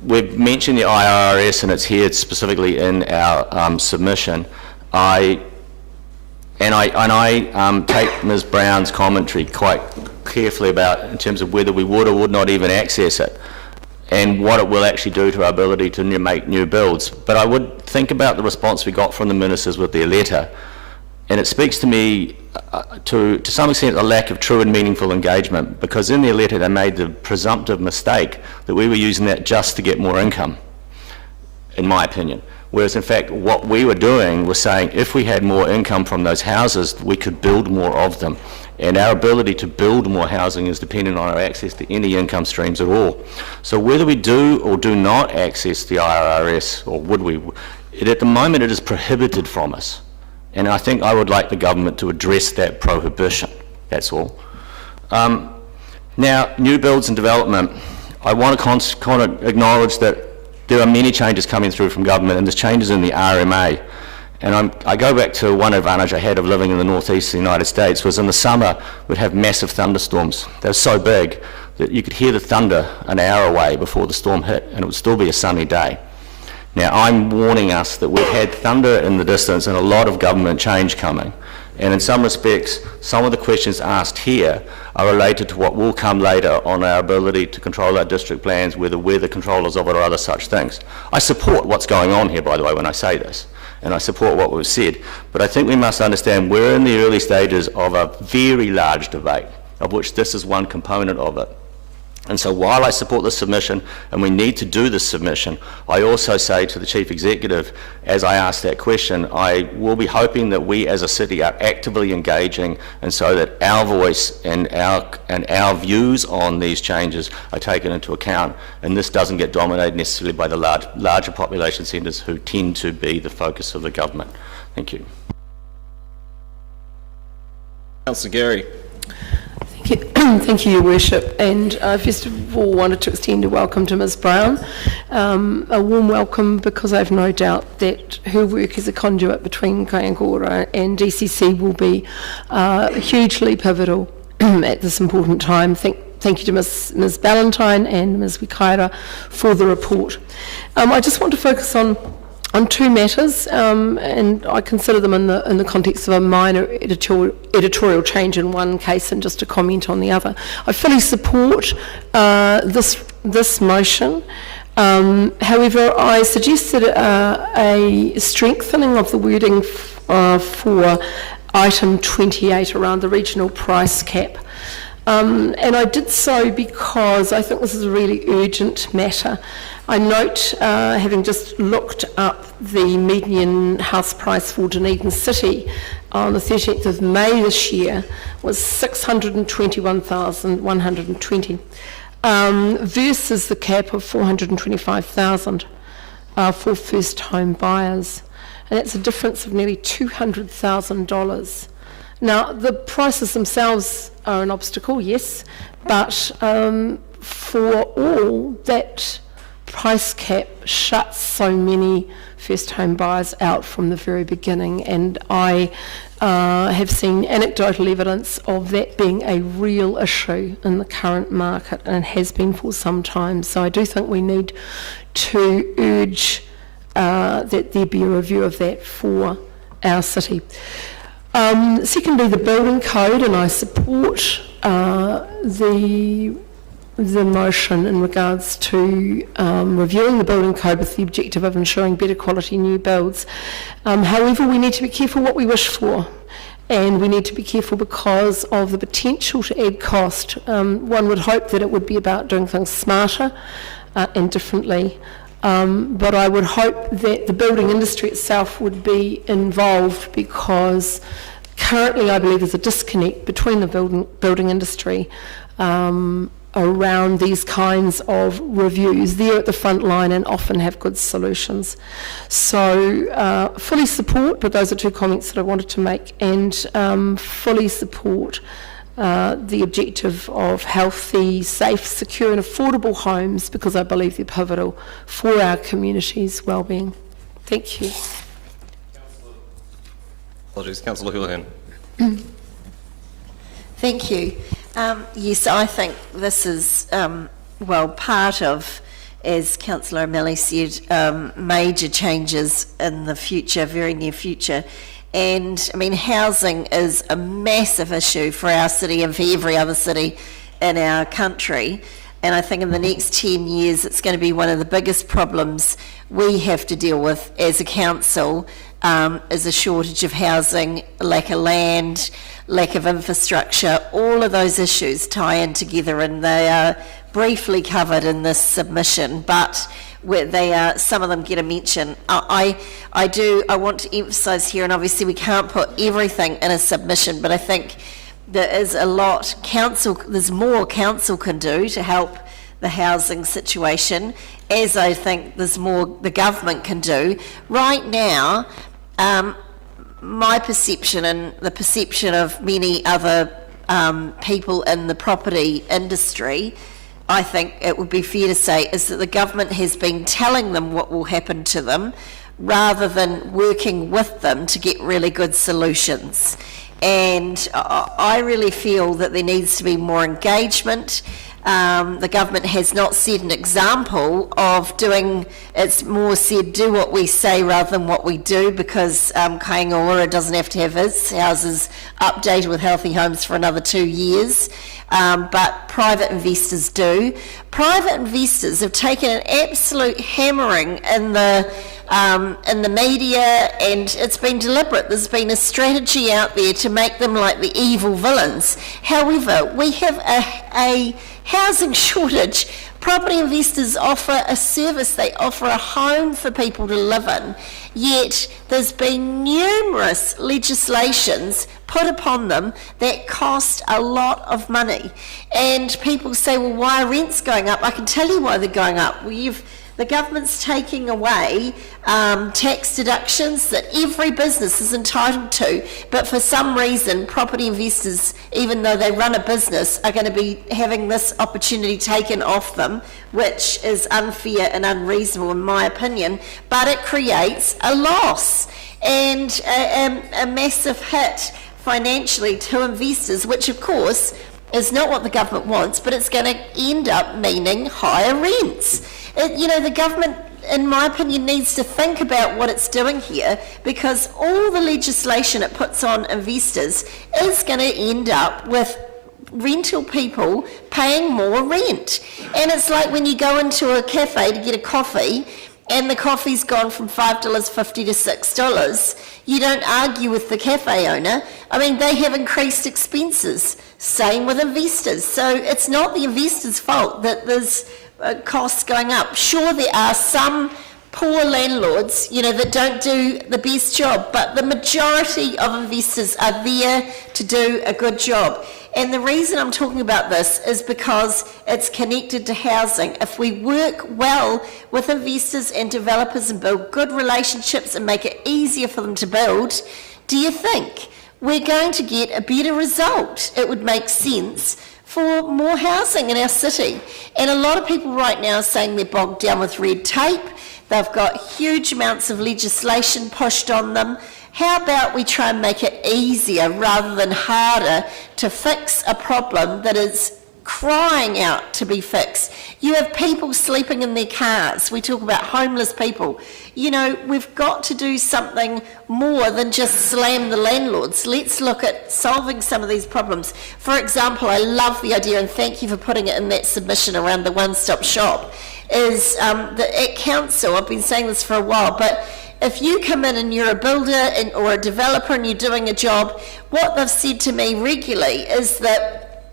We've mentioned the IRS, and it's here specifically in our submission. I take Ms. Brown's commentary quite carefully about in terms of whether we would or would not even access it and what it will actually do to our ability to make new builds. But I would think about the response we got from the ministers with their letter, and it speaks to me to some extent, a lack of true and meaningful engagement, because in their letter they made the presumptive mistake that we were using that just to get more income, in my opinion. Whereas in fact what we were doing was saying if we had more income from those houses, we could build more of them. And our ability to build more housing is dependent on our access to any income streams at all. So whether we do or do not access the IRRS, or would we, at the moment it is prohibited from us. And I think I would like the government to address that prohibition, that's all. Now, new builds and development. I want to kind of acknowledge that there are many changes coming through from government, and there's changes in the RMA. And I go back to one advantage I had of living in the northeast of the United States was in the summer we'd have massive thunderstorms. They were so big that you could hear the thunder an hour away before the storm hit, and it would still be a sunny day. Now I'm warning us that we've had thunder in the distance and a lot of government change coming. And in some respects, some of the questions asked here are related to what will come later on our ability to control our district plans, whether we're the controllers of it or other such things. I support what's going on here, by the way, when I say this, and I support what we've said, but I think we must understand we're in the early stages of a very large debate, of which this is one component of it. And so while I support this submission, and we need to do this submission, I also say to the Chief Executive, as I ask that question, I will be hoping that we as a city are actively engaging, and so that our voice and our views on these changes are taken into account, and this doesn't get dominated necessarily by the larger population centres who tend to be the focus of the government. Thank you. Councillor Gary. Thank you, Your Worship. And first of all, wanted to extend a welcome to Ms Brown. A warm welcome, because I have no doubt that her work as a conduit between Kaingaora and DCC will be hugely pivotal at this important time. Thank you to Ms Ballantyne and Ms Wikaira for the report. I just want to focus on two matters, and I consider them in the context of a minor editorial change in one case and just a comment on the other. I fully support this motion. However, I suggested a strengthening of the wording for item 28 around the regional price cap. And I did so because I think this is a really urgent matter. I note, having just looked up the median house price for Dunedin City on the 13th of May this year, was $621,120 versus the cap of $425,000 for first home buyers. And that's a difference of nearly $200,000. Now, the prices themselves are an obstacle, yes, but for all, that price cap shuts so many first home buyers out from the very beginning, and I have seen anecdotal evidence of that being a real issue in the current market, and has been for some time. So I do think we need to urge that there be a review of that for our city. Secondly, the building code, and I support the motion in regards to reviewing the building code with the objective of ensuring better quality new builds. However, we need to be careful what we wish for, and we need to be careful because of the potential to add cost. One would hope that it would be about doing things smarter and differently, but I would hope that the building industry itself would be involved, because currently I believe there's a disconnect between the building industry around these kinds of reviews. They're at the front line and often have good solutions. So fully support, but those are two comments that I wanted to make, and fully support the objective of healthy, safe, secure and affordable homes, because I believe they're pivotal for our community's well-being. Thank you. Apologies, Councillor Houlihan. Thank you. Yes, I think this is, part of, as Councillor O'Malley said, major changes in the future, very near future. And, I mean, housing is a massive issue for our city and for every other city in our country. And I think in the next 10 years, it's going to be one of the biggest problems we have to deal with as a council, is a shortage of housing, lack of land, lack of infrastructure. All of those issues tie in together, and they are briefly covered in this submission, but where they are, some of them get a mention. I want to emphasise here, and obviously we can't put everything in a submission, but I think there is a lot there's more council can do to help the housing situation, as I think there's more the government can do. Right now, my perception and the perception of many other people in the property industry, I think it would be fair to say, is that the government has been telling them what will happen to them rather than working with them to get really good solutions. And I really feel that there needs to be more engagement. The government has not set an example of doing, it's more said do what we say rather than what we do, because Kāinga Ora doesn't have to have his houses updated with healthy homes for another 2 years. But private investors do. Private investors have taken an absolute hammering in the media, and it's been deliberate. There's been a strategy out there to make them like the evil villains. However, we have a housing shortage. Property investors offer a service, they offer a home for people to live in, yet there's been numerous legislations put upon them that cost a lot of money. And people say, well, why are rents going up? I can tell you why they're going up. The government's taking away tax deductions that every business is entitled to, but for some reason property investors, even though they run a business, are going to be having this opportunity taken off them, which is unfair and unreasonable in my opinion, but it creates a loss and a massive hit financially to investors, which of course is not what the government wants, but it's going to end up meaning higher rents. The government, in my opinion, needs to think about what it's doing here, because all the legislation it puts on investors is going to end up with rental people paying more rent. And it's like when you go into a cafe to get a coffee and the coffee's gone from $5.50 to $6, you don't argue with the cafe owner. I mean, they have increased expenses. Same with investors. So it's not the investors' fault that there's costs going up. Sure, there are some poor landlords, that don't do the best job, but the majority of investors are there to do a good job. And the reason I'm talking about this is because it's connected to housing. If we work well with investors and developers and build good relationships and make it easier for them to build, do you think we're going to get a better result? It would make sense for more housing in our city. And a lot of people right now are saying they're bogged down with red tape. They've got huge amounts of legislation pushed on them. How about we try and make it easier rather than harder to fix a problem that is crying out to be fixed? You have people sleeping in their cars. We talk about homeless people. We've got to do something more than just slam the landlords. Let's look at solving some of these problems. For example, I love the idea, and thank you for putting it in that submission around the one-stop shop, is that at council, I've been saying this for a while, but if you come in and you're a builder or a developer and you're doing a job, what they've said to me regularly is that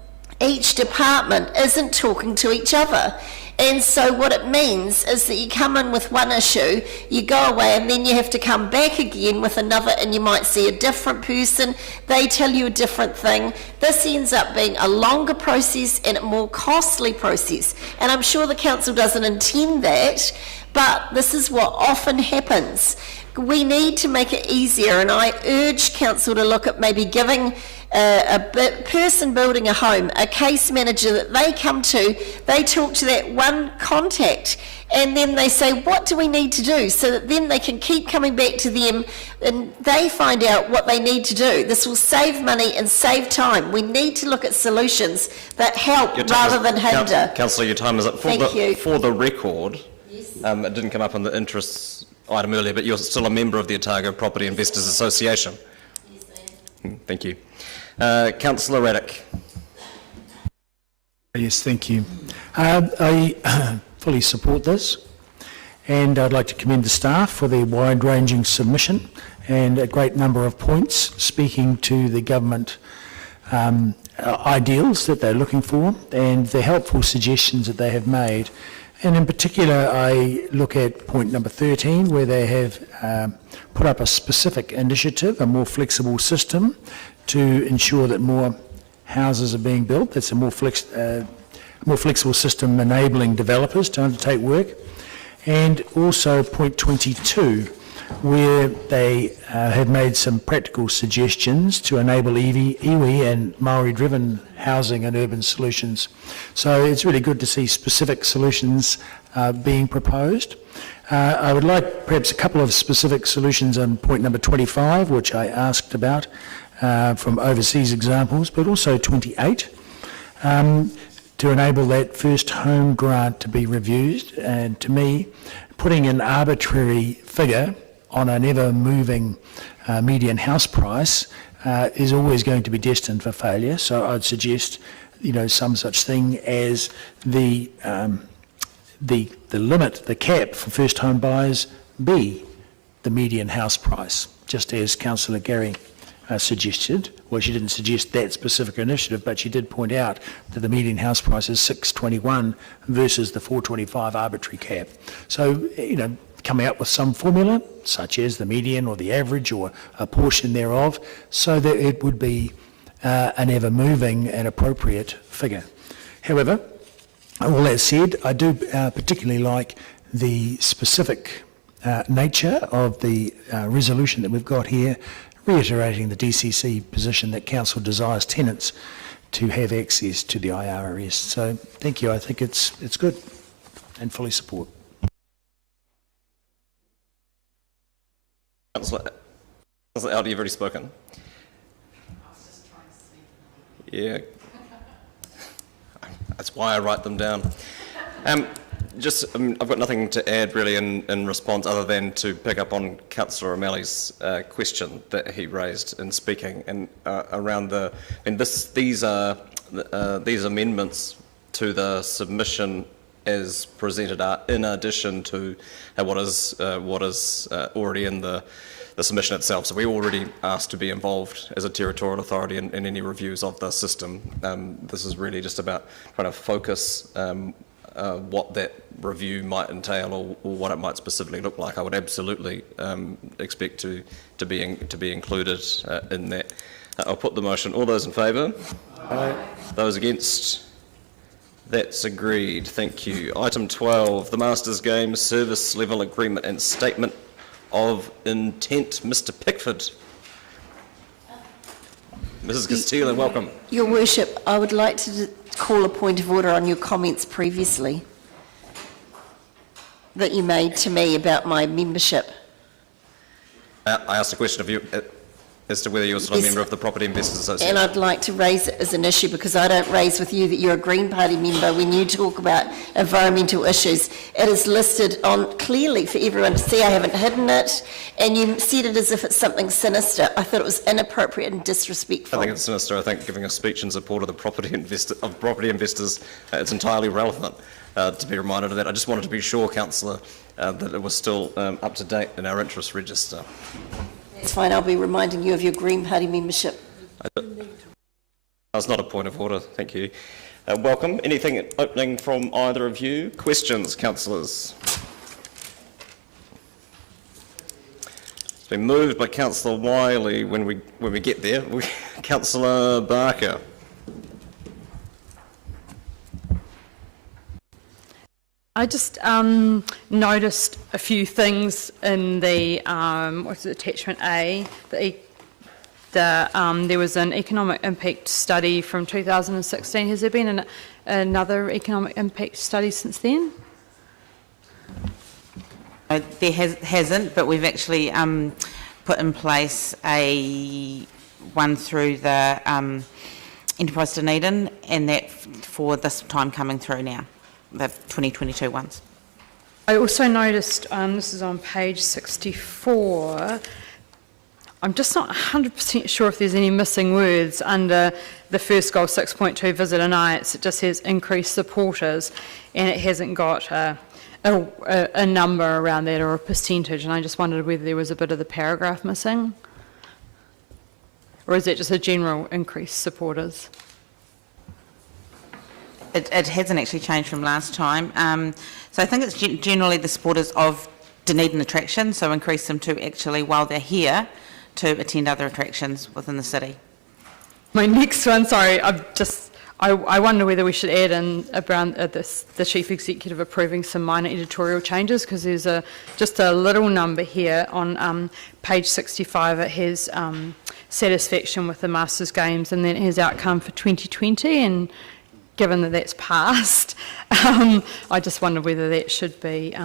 each department isn't talking to each other. And so what it means is that you come in with one issue, you go away, and then you have to come back again with another, and you might see a different person, they tell you a different thing. This ends up being a longer process and a more costly process. And I'm sure the council doesn't intend that, but this is what often happens. We need to make it easier, and I urge council to look at maybe giving a person building a home a case manager that they come to, they talk to that one contact, and then they say, what do we need to do? So that then they can keep coming back to them and they find out what they need to do. This will save money and save time. We need to look at solutions that help rather than hinder. Councillor, your time is up. Thank you. For the record, yes. It didn't come up on the interests item earlier, but you're still a member of the Otago Property Investors Association. Yes, I am. Thank you. Councillor Raddick. Yes, thank you. I fully support this, and I'd like to commend the staff for their wide-ranging submission and a great number of points speaking to the government ideals that they're looking for and the helpful suggestions that they have made. And in particular, I look at point number 13, where they have put up a specific initiative, a more flexible system to ensure that more houses are being built. That's a more flexible system enabling developers to undertake work. And also point 22, where they have made some practical suggestions to enable iwi and Maori-driven housing and urban solutions. So it's really good to see specific solutions being proposed. I would like perhaps a couple of specific solutions on point number 25, which I asked about from overseas examples, but also 28, to enable that first home grant to be reviewed. And to me, putting an arbitrary figure on an ever-moving median house price is always going to be destined for failure. So I'd suggest, some such thing as the limit, the cap for first home buyers be the median house price, just as Councillor Gary suggested. Well, she didn't suggest that specific initiative, but she did point out that the median house price is $621 versus the $425 arbitrary cap. So, coming up with some formula, such as the median or the average or a portion thereof, so that it would be an ever-moving and appropriate figure. However, all that said, I do particularly like the specific nature of the resolution that we've got here, reiterating the DCC position that Council desires tenants to have access to the IRS. So thank you. I think it's good and fully support. Councillor Aldi, you've already spoken. Yeah. That's why I write them down. I've got nothing to add really in response other than to pick up on Councillor O'Malley's question that he raised in speaking and around these amendments to the submission as presented are in addition to what is already in the submission itself. So we already asked to be involved as a territorial authority in any reviews of the system. This is really just about trying to focus what that review might entail or what it might specifically look like. I would absolutely expect to be included in that. I'll put the motion. All those in favour? Aye. Those against? That's agreed. Thank you. Item 12, the Masters Games Service Level Agreement and Statement of Intent. Mr. Pickford. Mrs. Castillo, welcome. Your Worship, I would like to call a point of order on your comments previously that you made to me about my membership. I asked a question of you as to whether you're still a member of the Property Investors Association. And I'd like to raise it as an issue because I don't raise with you that you're a Green Party member when you talk about environmental issues. It is listed on clearly for everyone to see. I haven't hidden it, and you said it as if it's something sinister. I thought it was inappropriate and disrespectful. I think it's sinister. I think giving a speech in support of the property investors, it's entirely relevant to be reminded of that. I just wanted to be sure, Councillor, that it was still up to date in our interest register. It's fine, I'll be reminding you of your Green Party membership. That's not a point of order, thank you. Welcome. Anything opening from either of you? Questions, councillors? It's been moved by Councillor Wiley. When we get there, Councillor Barker. I just noticed a few things in the what's it, attachment A. There was an economic impact study from 2016. Has there been another economic impact study since then? There hasn't, but we've actually put in place one through the Enterprise Dunedin, and that for this time coming through now. The 2022 ones. I also noticed, this is on page 64, I'm just not 100% sure if there's any missing words under the first goal 6.2 visitor nights. It just says increased supporters, and it hasn't got a number around that or a percentage, and I just wondered whether there was a bit of the paragraph missing, or is that just a general increased supporters? It hasn't actually changed from last time. So I think it's generally the supporters of Dunedin attractions, so increase them to actually, while they're here, to attend other attractions within the city. My next one, sorry, I wonder whether we should add in around the Chief Executive approving some minor editorial changes, because there's just a little number here on page 65. It has satisfaction with the Masters Games, and then it has outcome for 2020, and given that that's passed, I just wonder whether that should be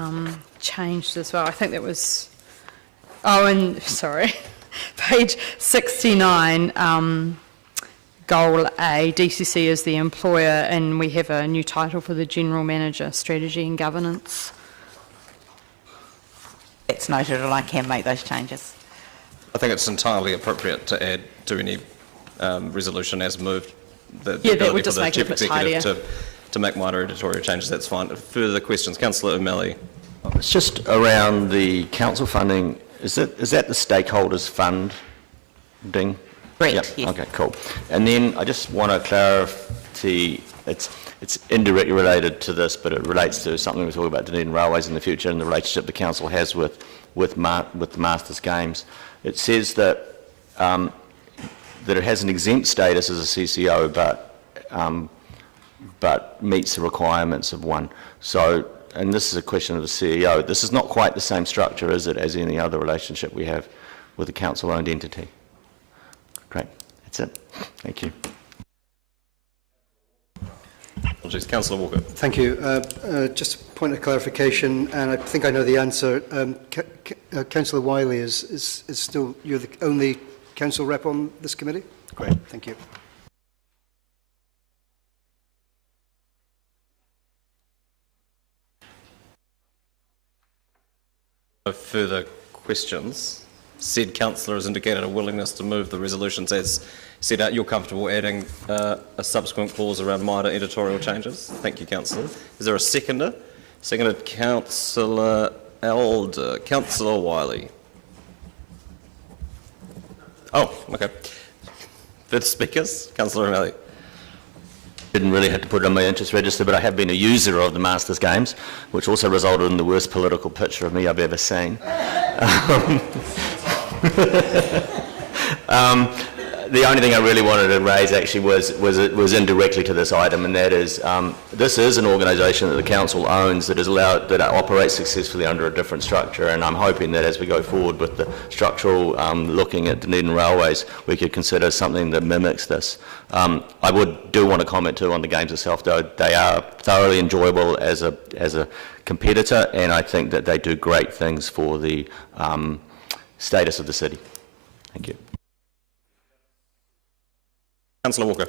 changed as well. I think that was, page 69, Goal A, DCC is the employer, and we have a new title for the General Manager, Strategy and Governance. It's noted, and I can make those changes. I think it's entirely appropriate to add to any resolution as moved. That would just make it a bit tidier. To make minor editorial changes, that's fine. Further questions? Councillor O'Malley. It's just around the council funding. Is that the stakeholders funding? Correct, Yep. yes. Okay, cool. And then I just want to clarify, it's indirectly related to this, but it relates to something we're talking about Dunedin Railways in the future and the relationship the council has with the Masters Games. It says that it has an exempt status as a CCO, but meets the requirements of one. So, and this is a question of the CEO. This is not quite the same structure, is it, as any other relationship we have with a council-owned entity? Great, that's it. Thank you. Councillor Walker. Thank you. Just a point of clarification, and I think I know the answer. Councillor Wiley is still, you're the only council rep on this committee? Great, thank you. No further questions. Said councillor has indicated a willingness to move the resolutions as set out. You're comfortable adding a subsequent clause around minor editorial changes? Thank you, councillor. Is there a seconder? Seconded, Councillor Elder. Councillor Wiley. Oh, okay. Further speakers? Councillor O'Malley. Didn't really have to put it on my interest register, but I have been a user of the Masters Games, which also resulted in the worst political picture of me I've ever seen. The only thing I really wanted to raise actually was indirectly to this item, and that is this is an organisation that the council owns that operates successfully under a different structure, and I'm hoping that as we go forward with the structural looking at Dunedin Railways, we could consider something that mimics this. I do want to comment too on the games itself, though. They are thoroughly enjoyable as a competitor, and I think that they do great things for the status of the city. Thank you. Councillor Walker.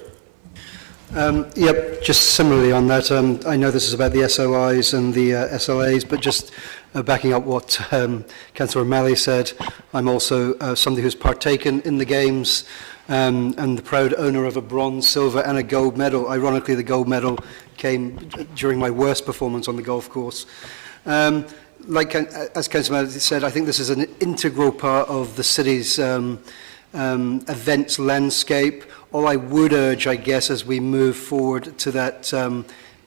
Yep, just similarly on that, I know this is about the SOIs and the SLAs, but just backing up what Councillor O'Malley said, I'm also somebody who's partaken in the games and the proud owner of a bronze, silver and a gold medal. Ironically, the gold medal came during my worst performance on the golf course. As Councillor O'Malley said, I think this is an integral part of the city's events landscape. All I would urge, I guess, as we move forward to that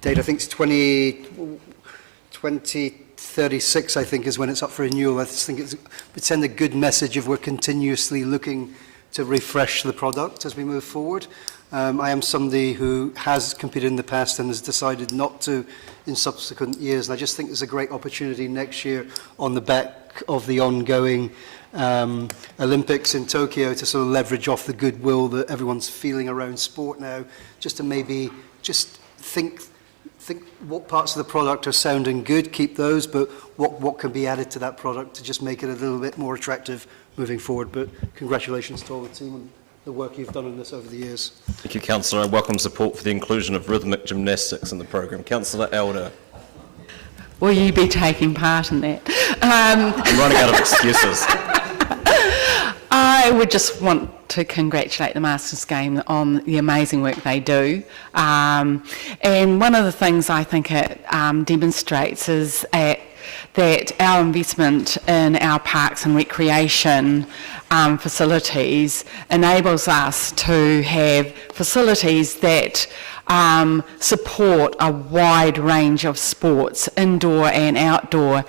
date, I think it's 2036, I think, is when it's up for renewal. I just think it would send a good message if we're continuously looking to refresh the product as we move forward. I am somebody who has competed in the past and has decided not to in subsequent years, and I just think there's a great opportunity next year on the back of the ongoing Olympics in Tokyo to sort of leverage off the goodwill that everyone's feeling around sport now, just to maybe just think what parts of the product are sounding good, keep those, but what can be added to that product to just make it a little bit more attractive moving forward. But congratulations to all the team and the work you've done on this over the years. Thank you, Councillor. I welcome support for the inclusion of rhythmic gymnastics in the programme. Councillor Elder. Will you be taking part in that? I'm running out of excuses. I would just want to congratulate the Masters Game on the amazing work they do. And one of the things I think it demonstrates is that our investment in our parks and recreation facilities enables us to have facilities that support a wide range of sports, indoor and outdoor.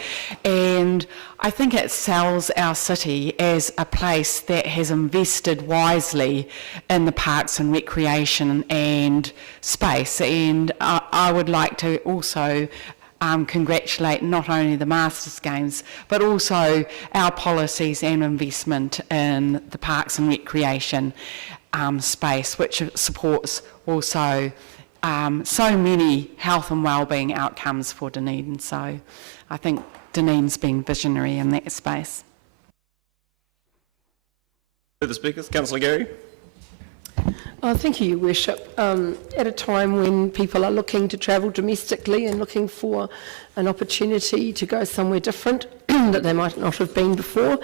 And I think it sells our city as a place that has invested wisely in the parks and recreation and space. And I would like to also congratulate not only the Masters Games, but also our policies and investment in the parks and recreation space, which supports also so many health and wellbeing outcomes for Dunedin. So I think Dunedin's been visionary in that space. Further speakers? Councillor Gary. Thank you, Your Worship. At a time when people are looking to travel domestically and looking for an opportunity to go somewhere different that they might not have been before,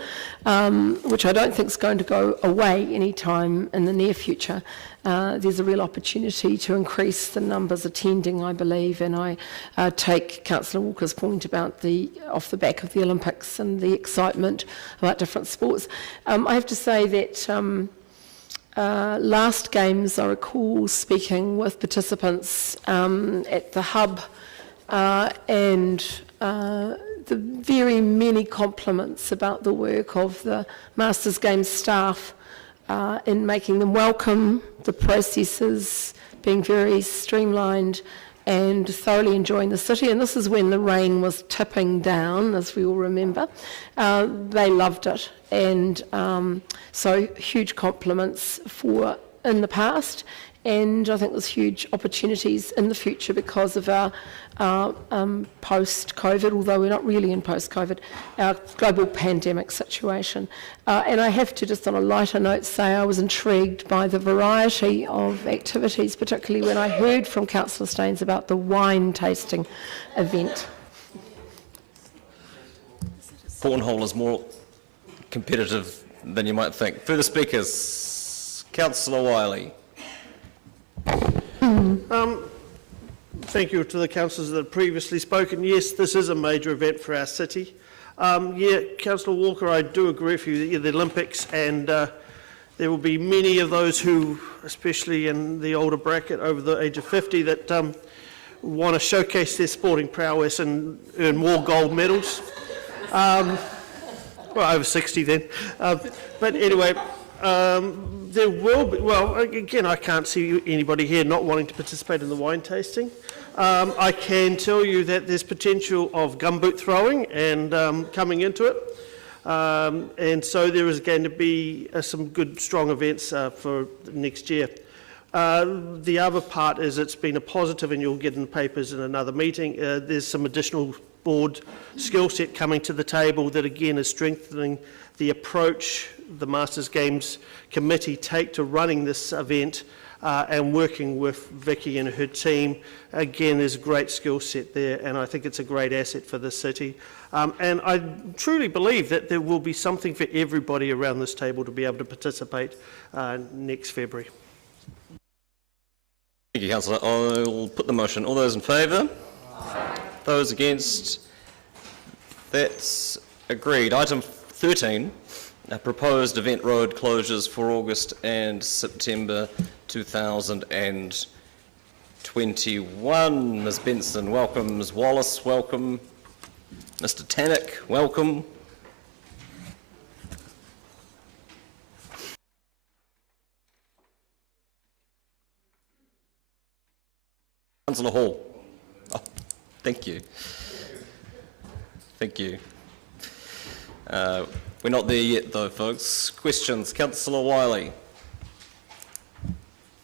which I don't think is going to go away anytime in the near future, there's a real opportunity to increase the numbers attending, I believe, and I take Councillor Walker's point about off the back of the Olympics and the excitement about different sports. I have to say that last games, I recall speaking with participants at the hub and the very many compliments about the work of the Masters Games staff in making them welcome, the processes being very streamlined and thoroughly enjoying the city. And this is when the rain was tipping down, as we all remember. They loved it. And so huge compliments in the past, and I think there's huge opportunities in the future because of our post-COVID, although we're not really in post-COVID, our global pandemic situation. And I have to, just on a lighter note, say I was intrigued by the variety of activities, particularly when I heard from Councillor Staines about the wine tasting event. Cornhole is more competitive than you might think. Further speakers? Councillor Wiley. Thank you to the councillors that have previously spoken. Yes, this is a major event for our city. Yeah, Councillor Walker, I do agree with you, the Olympics, and there will be many of those who, especially in the older bracket over the age of 50, that want to showcase their sporting prowess and earn more gold medals. Well, over 60 then. But anyway, there will be, well, again, I can't see anybody here not wanting to participate in the wine tasting. I can tell you that there's potential of gumboot throwing and coming into it. And so there is going to be some good, strong events for next year. The other part is it's been a positive, and you'll get in the papers in another meeting. There's some additional board skill set coming to the table that again is strengthening the approach the Masters Games Committee take to running this event and working with Vicky and her team. Again, there's a great skill set there, and I think it's a great asset for the city. And I truly believe that there will be something for everybody around this table to be able to participate next February. Thank you, Councillor. I'll put the motion. All those in favour? Aye. Those against? That's agreed. Item 13, proposed event road closures for August and September 2021. Ms Benson, welcome. Ms Wallace, welcome. Mr Tannock, welcome. Councillor Hall. Oh, thank you. Thank you. We're not there yet, though, folks. Questions? Councillor Wiley.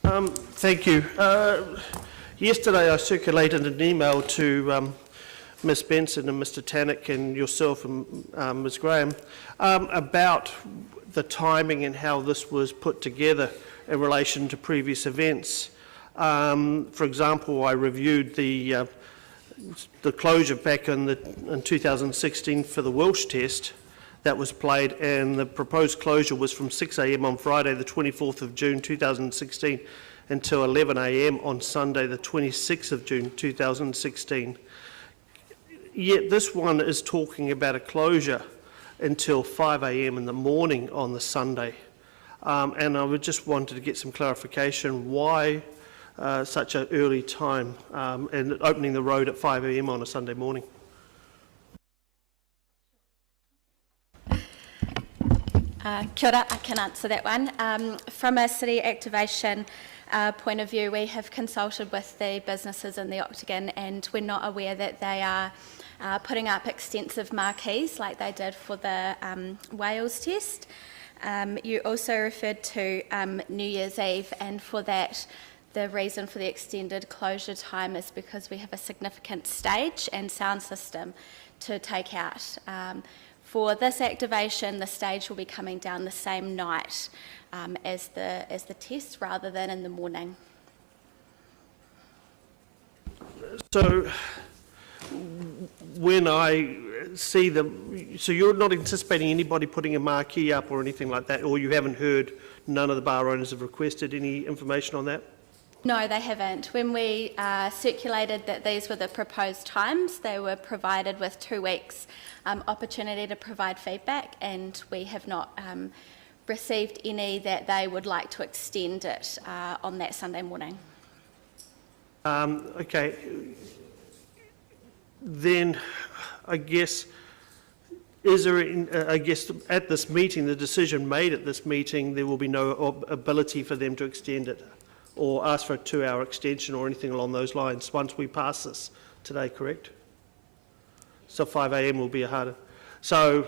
Thank you. Yesterday I circulated an email to Ms Benson and Mr Tannock and yourself and Ms Graham about the timing and how this was put together in relation to previous events. For example, I reviewed the closure back in 2016 for the Welsh test. that was played, and the proposed closure was from 6 a.m. on Friday the 24th of June 2016 until 11 a.m. on Sunday the 26th of June 2016. Yet this one is talking about a closure until 5 a.m. in the morning on the Sunday. And I would just wanted to get some clarification why such an early time and opening the road at 5 a.m. on a Sunday morning. Kia ora, I can answer that one. From a city activation point of view, we have consulted with the businesses in the Octagon, and we're not aware that they are putting up extensive marquees like they did for the Wales test. You also referred to New Year's Eve, and for that, the reason for the extended closure time is because we have a significant stage and sound system to take out. For this activation, the stage will be coming down the same night as the test, rather than in the morning. So, when I see so you're not anticipating anybody putting a marquee up or anything like that, or you haven't heard, none of the bar owners have requested any information on that? No, they haven't. When we circulated that these were the proposed times, they were provided with 2 weeks opportunity to provide feedback, and we have not received any that they would like to extend it on that Sunday morning. Okay. Then, I guess, is there, I guess, at this meeting, the decision made at this meeting, there will be no ability for them to extend it or ask for a 2-hour extension or anything along those lines once we pass this today, correct? So 5 a.m. will be a harder. So,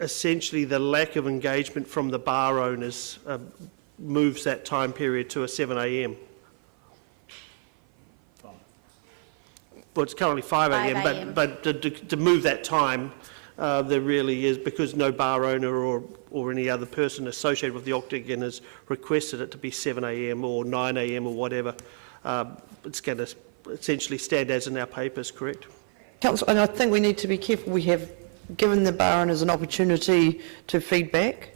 essentially, the lack of engagement from the bar owners moves that time period to a 7 a.m. Well, it's currently 5 a.m., but to move that time, there really is, because no bar owner or any other person associated with the Octagon has requested it to be 7 a.m. or 9 a.m. or whatever. It's going to essentially stand as in our papers, correct? Councillor, and I think we need to be careful. We have given the bar owners an opportunity to feedback.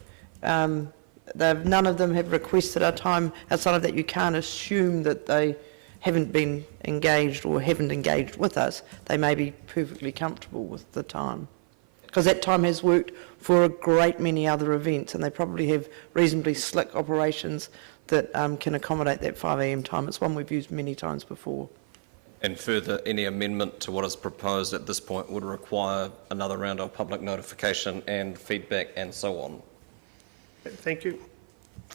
None of them have requested a time outside of that. You can't assume that they haven't been engaged or haven't engaged with us. They may be perfectly comfortable with the time, because that time has worked for a great many other events, and they probably have reasonably slick operations that can accommodate that 5 a.m. time. It's one we've used many times before. And further, any amendment to what is proposed at this point would require another round of public notification and feedback and so on. Thank you.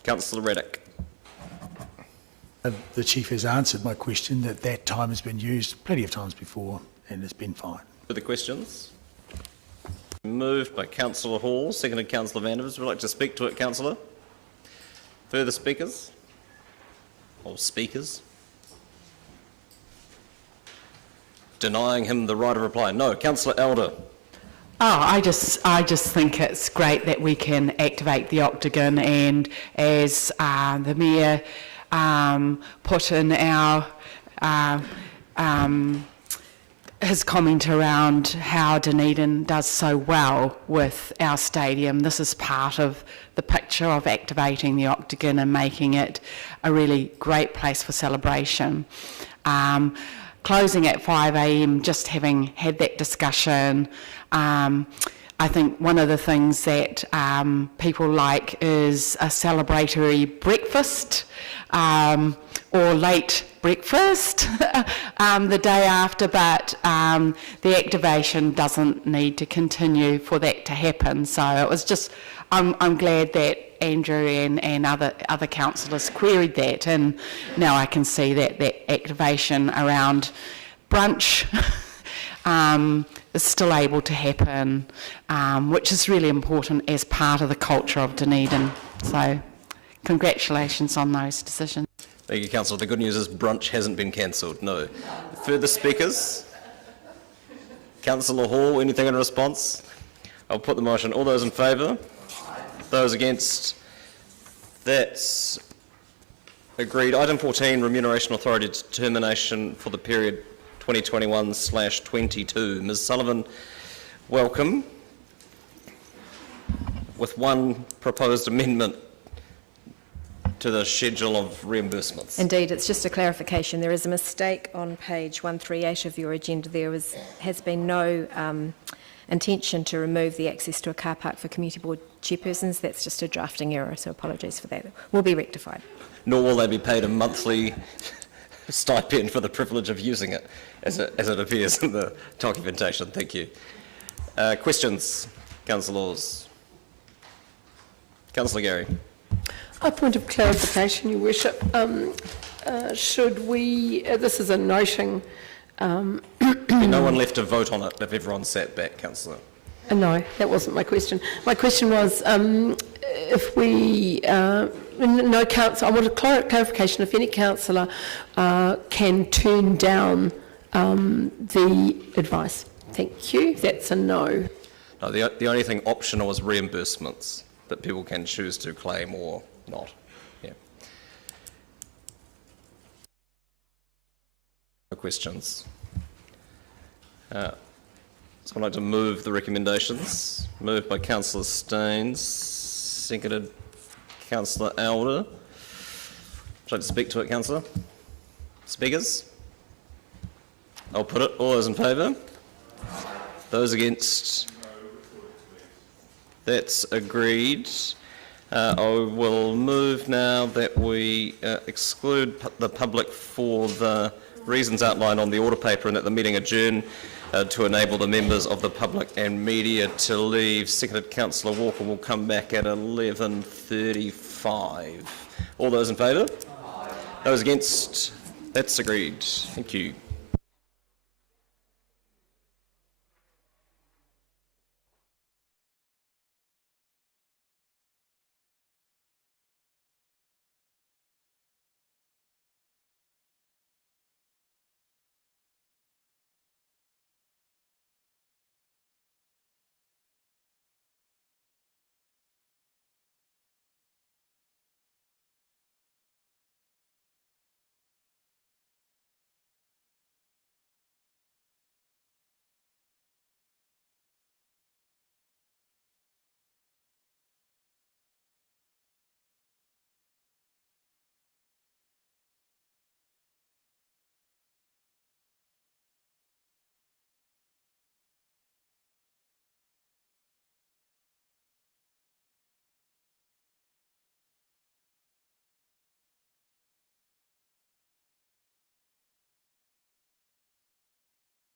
Councillor Reddick. The Chief has answered my question that that time has been used plenty of times before and it's been fine. Further questions? Moved by Councillor Hall, seconded Councillor Vandevers. Would you like to speak to it, Councillor? Further speakers? Or speakers? Denying him the right of reply. No. Councillor Elder. Oh, I just think it's great that we can activate the Octagon, and as the Mayor put in our his comment around how Dunedin does so well with our stadium. This is part of the picture of activating the Octagon and making it a really great place for celebration. Closing at 5 a.m, just having had that discussion, I think one of the things that people like is a celebratory breakfast or late breakfast the day after, but the activation doesn't need to continue for that to happen. So it was just, I'm glad that Andrew and other councillors queried that, and now I can see that that activation around brunch is still able to happen, which is really important as part of the culture of Dunedin. So congratulations on those decisions. Thank you, Councillor. The good news is brunch hasn't been cancelled, no. Further speakers? Councillor Hall, anything in response? I'll put the motion. All those in favour? Those against? That's agreed. Item 14, Remuneration Authority determination for the period 2021/22. Ms Sullivan, welcome. with one proposed amendment to the schedule of reimbursements. Indeed, it's just a clarification. There is a mistake on page 138 of your agenda. There has been no intention to remove the access to a car park for community board chairpersons. That's just a drafting error, so apologies for that. Will be rectified. Nor will they be paid a monthly stipend for the privilege of using it, as it appears in the documentation. Thank you. Questions, councillors? Councillor Gary. A point of clarification, Your Worship. Should we, this is a noting... No one left to vote on it if everyone sat back, councillor. No, that wasn't my question. My question was, if we, no council, I want a clarification, if any councillor can turn down the advice. Thank you. That's a no. No, the only thing optional is reimbursements that people can choose to claim or not. Yeah. No questions. So I'd like to move the recommendations. Moved by Councillor Staines, seconded Councillor Elder. Would you like to speak to it, councillor? Speakers? I'll put it. All those in favour? Those against? That's agreed. I will move now that we exclude the public for the reasons outlined on the order paper and that the meeting adjourn to enable the members of the public and media to leave. Seconded Councillor Walker. Will come back at 11:35. All those in favour? Those against? That's agreed. Thank you.